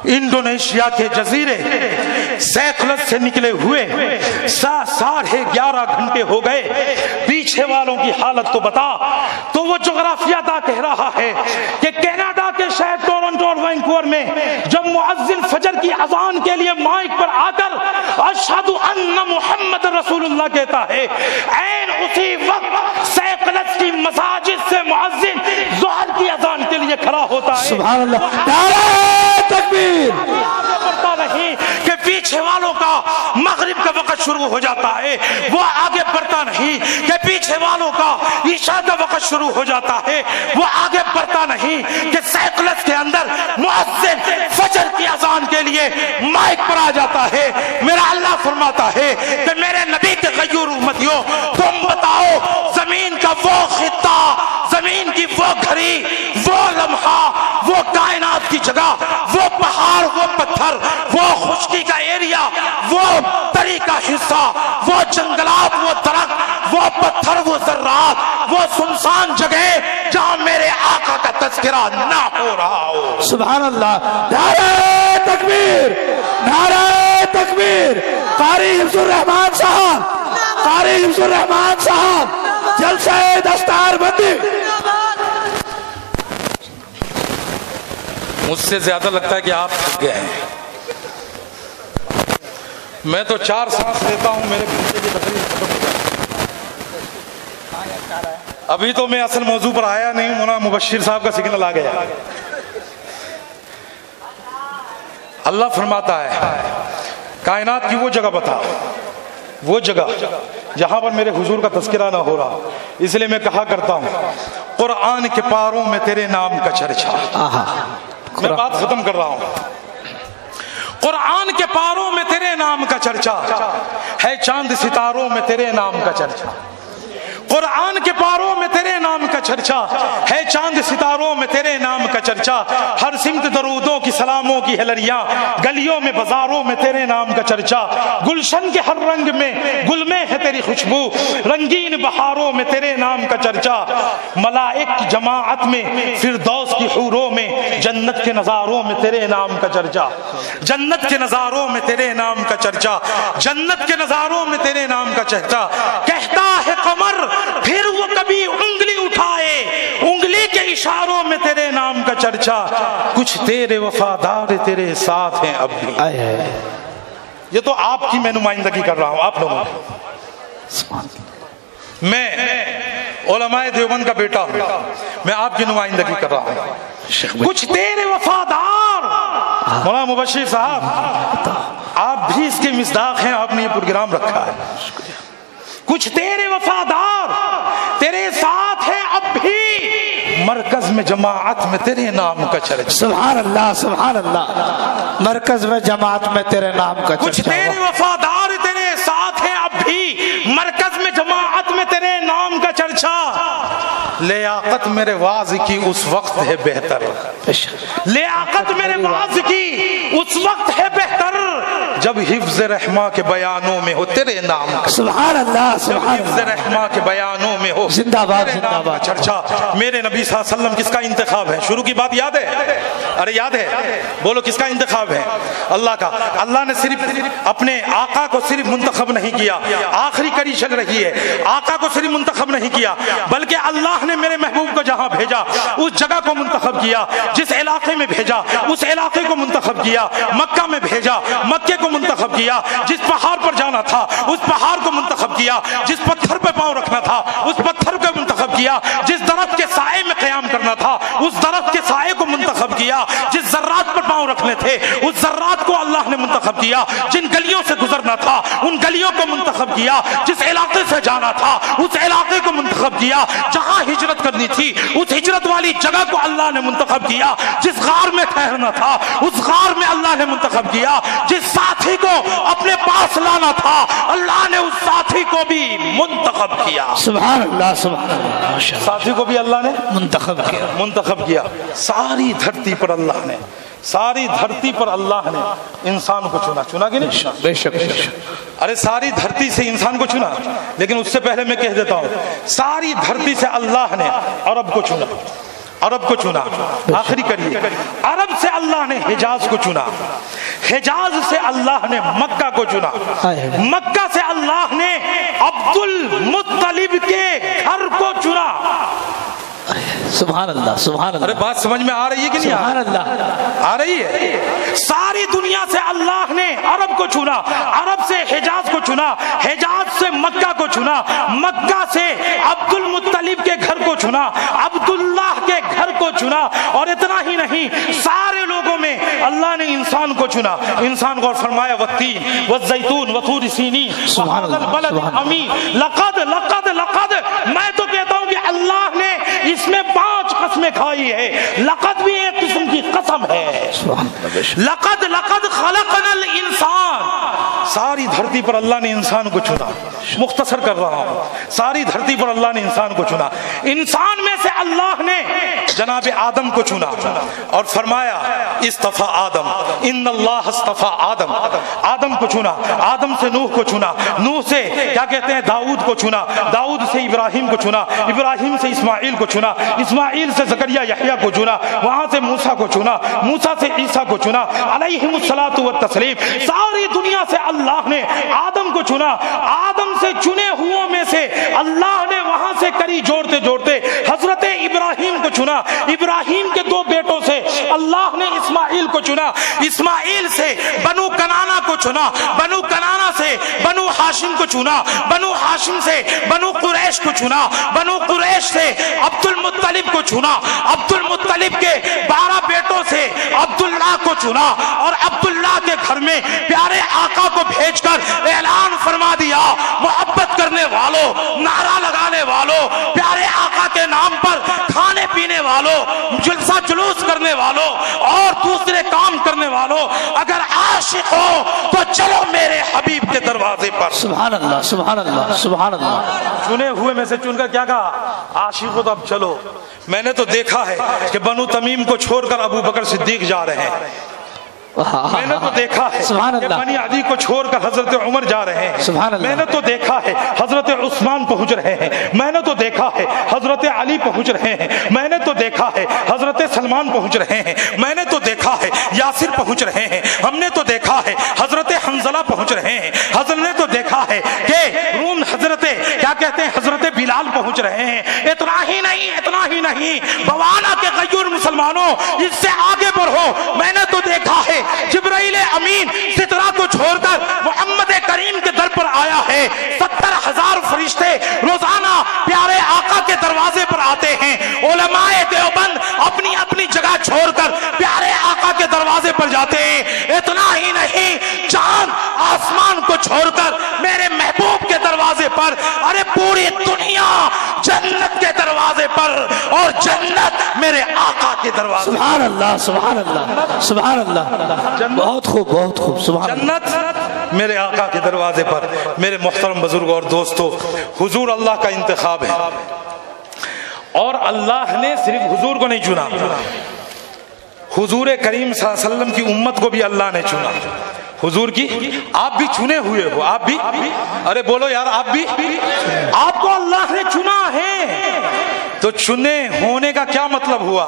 انڈونیشیا کے جزیرے سیکلس سے نکلے ہوئے 11:30 گھنٹے ہو گئے، پیچھے والوں کی حالت تو بتا۔ تو وہ جغرافیہ داں کہہ رہا ہے کہ کینیڈا کے شہر ٹورنٹو اور وینکوور میں جب مؤذن فجر کی اذان کے لیے مائک پر آ کر اشہد ان محمد رسول اللہ کہتا ہے، عین اسی وقت سیکلس کی مساجد سے مؤذن ظہر کی اذان کے لیے کھڑا ہوتا ہے۔ سبحان اللہ، نعرہ تکبیر۔ پڑتا نہیں کہ پیچھے والوں کا مغرب کا وقت شروع ہو جاتا ہے، وہ آگے بڑھتا نہیں کہ پیچھے والوں کا عشاء کا وقت شروع ہو جاتا ہے، وہ آگے بڑھتا نہیں کہ سیکلس کے اندر مؤذن فجر کی اذان کے لیے مائک پر آ جاتا ہے۔ میرا اللہ فرماتا ہے کہ میرے نبی کے غیور امتیوں، تم بتاؤ زمین کا وہ خطہ، زمین کی وہ گھڑی، وہ لمحہ، وہ کائنات کی جگہ، وہ پہاڑ، وہ پتھر، وہ خشکی کا ایریا، وہ تری کا حصہ، وہ جنگلات، وہ درخت، وہ پتھر، وہ ذرات، وہ سنسان جگہ جہاں میرے آقا کا تذکرہ نہ ہو رہا ہو۔ سبحان اللہ، نعرہ تکبیر، نعرہ تکبیر۔ قاری حفظ الرحمان صاحب، قاری حفظ الرحمان صاحب، جلسہ دستار بندی۔ مجھ سے زیادہ لگتا ہے کہ آپ تھک گئے ہیں، میں تو 4 سانس لیتا ہوں، میرے گھنٹے کی تقریر ختم ہو جاتی۔ ابھی تو میں اصل موضوع پر آیا نہیں، مولانا مبشر صاحب کا سگنل آ گیا۔ اللہ فرماتا ہے کائنات کی وہ جگہ بتا، وہ جگہ جہاں پر میرے حضور کا تذکرہ نہ ہو رہا، اس لیے میں کہا کرتا ہوں قرآن کے پاروں میں تیرے نام کا چرچا۔ میں بات ختم کر رہا ہوں۔ قرآن کے پاروں میں تیرے نام کا چرچا ہے، چاند ستاروں میں تیرے نام کا چرچا۔ قرآن کے پاروں میں تیرے نام کا چرچا ہے، چاند ستاروں میں تیرے نام کا چرچا، ہر سمت درودوں کی سلاموں کی ہلریاں، گلیوں میں بازاروں میں تیرے نام کا چرچا، گلشن کے ہر رنگ میں گل میں ہے تیری خوشبو، رنگین بہاروں میں تیرے نام کا چرچا، ملائک کی جماعت میں، فردوس کی حوروں میں، جنت کے نظاروں میں تیرے نام کا چرچا، جنت کے نظاروں میں تیرے نام کا چرچا، جنت کے نظاروں میں تیرے نام کا چرچا۔ کہتا ہے قمر پھر وہ کبھی انگلی اٹھائے، انگلی کے اشاروں میں تیرے نام کا چرچا، کچھ تیرے وفادار تیرے ساتھ ہیں اب بھی۔ یہ تو آپ کی میں نمائندگی کر رہا ہوں، آپ لوگوں میں علماء دیوبند کا بیٹا ہوں، میں آپ کی نمائندگی کر رہا ہوں۔ کچھ تیرے وفادار، مولانا مبشر صاحب آپ بھی اس کے مصداق ہیں، آپ نے یہ پروگرام رکھا ہے۔ کچھ تیرے وفادار تیرے ساتھ ہیں اب بھی، مرکز میں جماعت میں تیرے نام کا چرچا۔ سبحان اللہ، سبحان اللہ، مرکز میں جماعت میں تیرے نام کا چرچا۔ کچھ تیرے وفادار تیرے ساتھ ہیں اب بھی، مرکز میں جماعت میں تیرے نام کا چرچا۔ لیاقت میرے واز کی اس وقت ہے بہتر، لیاقت میرے واز کی اس وقت ہے بہتر، جب حفظ رحماں کے بیانوں میں ہو تیرے نام کا، سبحان اللہ، سبحان حفظ اللہ، رحماں کے بیانوں میں ہو زندہ باد، تیرے زندہ نام کا باد۔ چرچا۔ میرے نبی صلی اللہ علیہ وسلم کس کا انتخاب ہے؟ شروع کی بات یاد ہے؟ ارے یاد ہے؟ بولو کس کا انتخاب ہے؟ اللہ کا۔ اللہ نے صرف اپنے آقا کو صرف منتخب نہیں کیا، آخری کڑی چل رہی ہے، آقا کو صرف منتخب نہیں کیا بلکہ اللہ نے میرے محبوب کو جہاں بھیجا اس جگہ کو منتخب کیا، جس علاقے میں بھیجا اس علاقے کو منتخب کیا، مکہ میں بھیجا مکے کو منتخب کیا، جس پہاڑ پر جانا تھا اس پہاڑ کو منتخب کیا، جس پتھر پہ پاؤں رکھنا تھا اس پتھر کو منتخب کیا، جس درخت کے سائے میں قیام کرنا تھا اس درخت کے سائے کو منتخب کیا، جس ذرات پر پاؤں رکھنے تھے اس ذرات کو اللہ نے منتخب کیا، جن گلیوں سے گزرنا تھا ان گلیوں کو منتخب کیا، جس علاقے سے جانا تھا اس علاقے کو منتخب کیا، جہاں ہجرت کرنی تھی اس ہجرت والی جگہ کو اللہ نے منتخب کیا، جس غار میں ٹھہرنا تھا اس غار میں اللہ نے منتخب کیا، جس ساتھی کو اپنے پاس لانا تھا اللہ نے اس ساتھی کو بھی منتخب کیا۔ سبحان اللہ سبحان اللہ، ساتھی کو بھی اللہ نے منتخب کیا۔ ساری دھرتی پر اللہ نے، ساری دھرتی پر اللہ نے انسان کو چنا کہ نہیں؟ بے شک بے شک۔ ارے ساری دھرتی سے انسان کو چنا، لیکن اس سے پہلے میں کہہ دیتا ہوں ساری دھرتی سے اللہ نے عرب کو چنا، عرب کو چنا۔ آخری کریے، عرب سے اللہ نے حجاز کو چنا، حجاز سے اللہ نے مکہ کو چنا، مکہ سے اللہ نے عبد المطلب کے گھر کو چنا۔ سبحان اللہ سبحان اللہ۔ ارے بات سمجھ میں آ رہی ہے کہ نہیں؟ سبحان اللہ آ رہی ہے۔ ساری دنیا سے اللہ نے عرب کو چنا، عرب سے حجاز کو چنا، حجاز سے مکہ کو چنا، مکہ سے عبد المطلب کے گھر کو چنا، عبداللہ کے گھر کو چنا، اور اتنا ہی نہیں سارے لوگوں میں اللہ نے انسان کو چنا۔ انسان کو فرمایا والتین والزیتون وطور سینین وہذا البلد الامین لقد لقد لقد۔ میں تو کہتا ہوں کہ اللہ نے اس میں 5 قسمیں کھائی ہے، لقد بھی ایک قسم کی قسم ہے۔ لقد لقد خلقنا الانسان۔ ساری دھرتی پر اللہ نے انسان کو چنا، مختصر کر رہا ہوں، ساری دھرتی پر اللہ نے انسان کو چنا۔ انسان میں سے اللہ نے جناب آدم کو چنا اور فرمایا استفا آدم ان اللہ استفا آدم۔ آدم کو چنا، آدم سے نوح کو چنا، نوح سے کیا کہتے ہیں داؤد کو چنا، داؤد سے ابراہیم کو چنا، ابراہیم سے اسماعیل کو چنا، اسماعیل سے زکریا یحییٰ کو چنا، وہاں سے موسیٰ کو چنا، موسیٰ سے عیسیٰ کو چنا علیہم الصلاۃ والتسلیم۔ ساری دنیا سے اللہ نے آدم کو چنا، آدم سے چنے ہوئوں میں سے اللہ نے وہاں سے کری جوڑتے جوڑتے حضرت ابراہیم کو چنا، ابراہیم کے 2 بیٹوں سے اللہ نے اسماعیل کو چنا، اسماعیل سے بنو کنانا کو چنا، بنو کنانا سے بنو ہاشم کو چنا، بنو ہاشم سے بنو قریش کو چنا، بنو قریش سے عبد المطلب کو چنا، عبد المطلب کے 12 بیٹوں سے عبداللہ کو چنا، اور عبداللہ کے گھر میں پیارے آقا کو بھیج کر اعلان فرما دیا محبت کرنے والوں، نعرہ لگانے والوں، پیارے آقا کے نام پر کھانے پینے والوں، جلسہ جلوس کرنے والوں اور دوسرے کام کرنے والوں، اگر عاشق ہو تو چلو میرے حبیب کے دروازے پر۔ سبحان اللہ سبحان اللہ سبحان اللہ۔ چنے ہوئے میں سے چن کر کیا کہا؟ عاشق ہو تو اب چلو۔ میں نے تو دیکھا ہے کہ بنو تمیم کو چھوڑ کر ابو بکر صدیق جا رہے ہیں، میں نے تو دیکھا ہے کہ بنی عدی کو چھوڑ کر حضرت عمر جا رہے ہیں، میں نے تو دیکھا ہے حضرت عثمان پہنچ رہے ہیں، میں نے تو دیکھا ہے حضرت علی پہنچ رہے ہیں، میں نے تو دیکھا ہے حضرت سلمان پہنچ رہے ہیں، میں نے تو دیکھا ہے یاسر پہنچ رہے ہیں، ہم نے تو دیکھا ہے حضرت حنزلہ پہنچ رہے ہیں، حضرت نے تو دیکھا ہے کہ روم حضرت کیا کہتے ہیں حضرت بلال پہنچ رہے ہیں۔ اتنا ہی نہیں، اتنا ہی نہیں، بوانا کے غیور مسلمانوں اس سے آگے بڑھو، میں نے تو دیکھا ہے جبرائیل امین سترہ کو چھوڑ کر محمد کریم کے در پر آیا ہے، 70,000 فرشتے روزانہ پیارے آقا کے دروازے پر آتے ہیں، علماء دیوبند اپنی اپنی جگہ چھوڑ کر پیارے آقا کے دروازے پر جاتے ہیں۔ اتنا ہی نہیں، چاند آسمان کو چھوڑ کر میرے محبوب کے دروازے پر، ارے پوری دنیا جنت کے دروازے پر اور جنت میرے آقا کے دروازے پر۔ سبحان اللہ سبحان اللہ سبحان اللہ، بہت خوب بہت خوب، سبحان اللہ۔ جنت میرے آقا کے دروازے پر۔ میرے محترم بزرگ اور دوستو، حضور اللہ کا انتخاب ہے، اور اللہ نے صرف حضور کو نہیں چنا، حضور کریم صلی اللہ علیہ وسلم کی امت کو بھی اللہ نے چنا۔ حضور کی آپ بھی چنے ہوئے ہو، آپ بھی، ارے بولو یار، آپ بھی، آپ کو اللہ نے چنا ہے۔ تو چنے ہونے کا کیا مطلب ہوا؟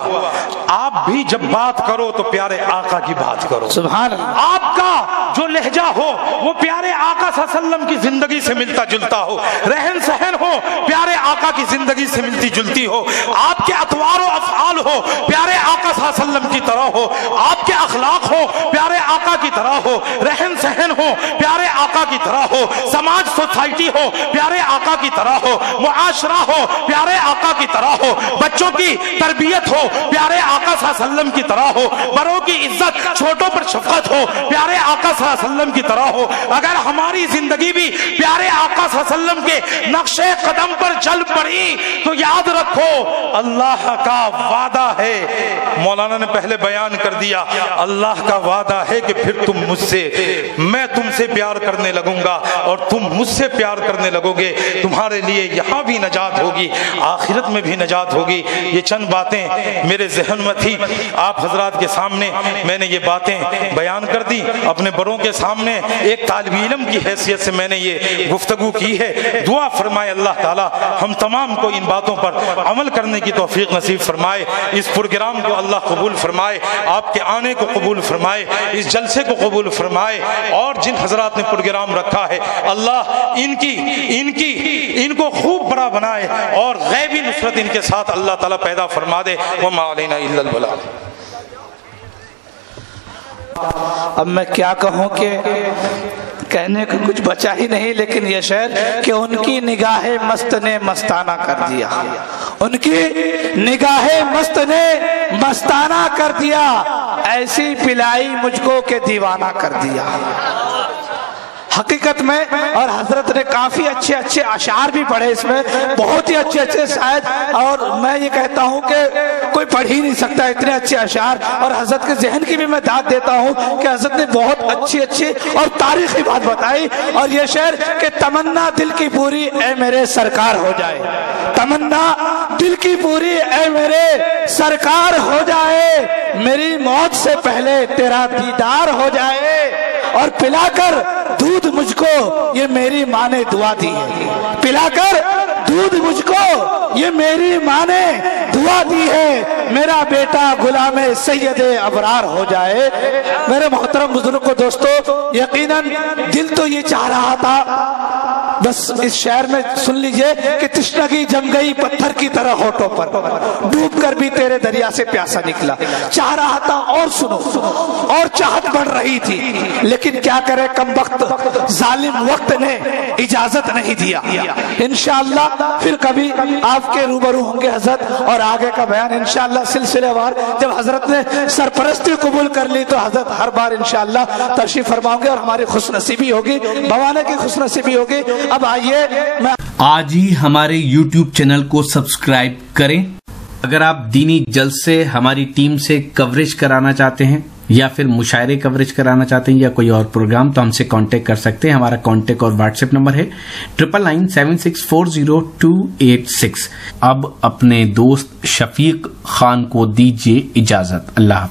آپ بھی جب بات کرو تو پیارے آقا کی بات کرو، سبحان اللہ۔ آپ کا جو لہجہ ہو وہ پیارے آقا صلی اللہ علیہ وسلم کی زندگی سے ملتا جلتا ہو، رہن سہن ہو پیارے آقا کی زندگی سے ملتی جلتی ہو، آپ کے اطوار و افعال ہو پیارے آقا صلی اللہ علیہ وسلم کی طرح ہو، آپ کے اخلاق ہو پیارے آقا کی طرح ہو، رہن سہن ہو پیارے آقا کی طرح ہو، سماج سوسائٹی ہو پیارے آقا کی طرح ہو، معاشرہ ہو پیارے آقا کی طرح طرح ہو, بچوں کی تربیت ہو پیارے آقا صلی اللہ علیہ وسلم کی طرح ہو, بڑوں کی عزت چھوٹوں پر شفقت ہو پیارے آقا صلی اللہ علیہ وسلم کی طرح ہو. اگر ہماری زندگی بھی پیارے آقا صلی اللہ علیہ وسلم کے نقش قدم پر چل پڑی تو یاد رکھو اللہ کا وعدہ ہے, مولانا نے پہلے بیان کر دیا, اللہ کا وعدہ ہے کہ پھر تم مجھ سے, میں تم سے پیار کرنے لگوں گا اور تم مجھ سے پیار کرنے لگو گے, تمہارے لیے یہاں بھی نجات ہوگی آخرت میں بھی نجات ہوگی. یہ چند باتیں میرے ذہن میں تھی, آپ حضرات کے سامنے میں نے یہ باتیں بیان کر دی, اپنے بڑوں کے سامنے ایک طالب علم کی حیثیت سے میں نے یہ گفتگو کی ہے. دعا فرمائے اللہ تعالی ہم تمام کو ان باتوں پر عمل کرنے کی توفیق نصیب فرمائے, اس پروگرام کو اللہ قبول فرمائے, آپ کے آنے کو قبول فرمائے, اس جلسے کو قبول فرمائے, اور جن حضرات نے پروگرام رکھا ہے اللہ ان کو خوب بڑا بنائے اور غیبی نصرت ان کے ساتھ اللہ تعالیٰ پیدا فرما دے. وما علینا الا البلاغ. اب میں کیا کہوں کہ کہنے کو کچھ بچا ہی نہیں, لیکن یہ شعر کہ ان کی نگاہ مست نے مستانہ کر دیا, ان کی نگاہ مست نے مستانہ کر دیا, ایسی پلائی مجھ کو کہ دیوانہ کر دیا. حقیقت میں, اور حضرت نے کافی اچھے اچھے اشعار بھی پڑھے اس میں, بہت ہی اچھے اچھے شاید, اور میں یہ کہتا ہوں کہ کوئی پڑھ ہی نہیں سکتا اتنے اچھے اشعار. اور حضرت کے ذہن کی بھی میں داد دیتا ہوں کہ حضرت نے بہت اچھی اچھی اور تاریخی بات بتائی. اور یہ شعر کہ تمنا دل کی پوری اے میرے سرکار ہو جائے, تمنا دل کی پوری اے میرے سرکار ہو جائے, میری موت سے پہلے تیرا دیدار ہو جائے, اور پلا کر دودھ مجھ کو یہ میری ماں نے دعا دی ہے, پلا کر دودھ مجھ کو یہ میری ماں نے دعا دی ہے, میرا بیٹا غلام سید ابرار ہو جائے. میرے محترم بزرگ کو دوستو, یقیناً دل تو یہ چاہ رہا تھا, بس اس شعر میں سن لیجئے کہ تشنگی جم گئی پتھر کی طرح ہونٹوں پر, ڈوب کر بھی تیرے دریا سے پیاسا نکلا. چاہ رہا تھا اور سنو, اور چاہت بڑھ رہی تھی, لیکن کیا کرے کم وقت ظالم وقت نے اجازت نہیں دیا. انشاءاللہ پھر کبھی آپ کے روبرو ہوں گے حضرت, اور آگے کا بیان انشاءاللہ سلسلے وار. جب حضرت نے سرپرستی قبول کر لی تو حضرت ہر بار انشاءاللہ تشریف فرماؤں گے, اور ہماری خوش نصیبی ہوگی, بوانے کی خوش نصیبی ہوگی. اب آئیے میں آج ہی ہمارے YouTube چینل کو سبسکرائب کریں. اگر آپ دینی جلسے ہماری ٹیم سے کوریج کرانا چاہتے ہیں یا پھر مشاعرے کوریج کرانا چاہتے ہیں یا کوئی اور پروگرام, تو ہم سے کانٹیکٹ کر سکتے ہیں. ہمارا کانٹیکٹ اور واٹس ایپ نمبر ہے 9997640286. اب اپنے دوست شفیق خان کو دیجیے اجازت. اللہ حافظ.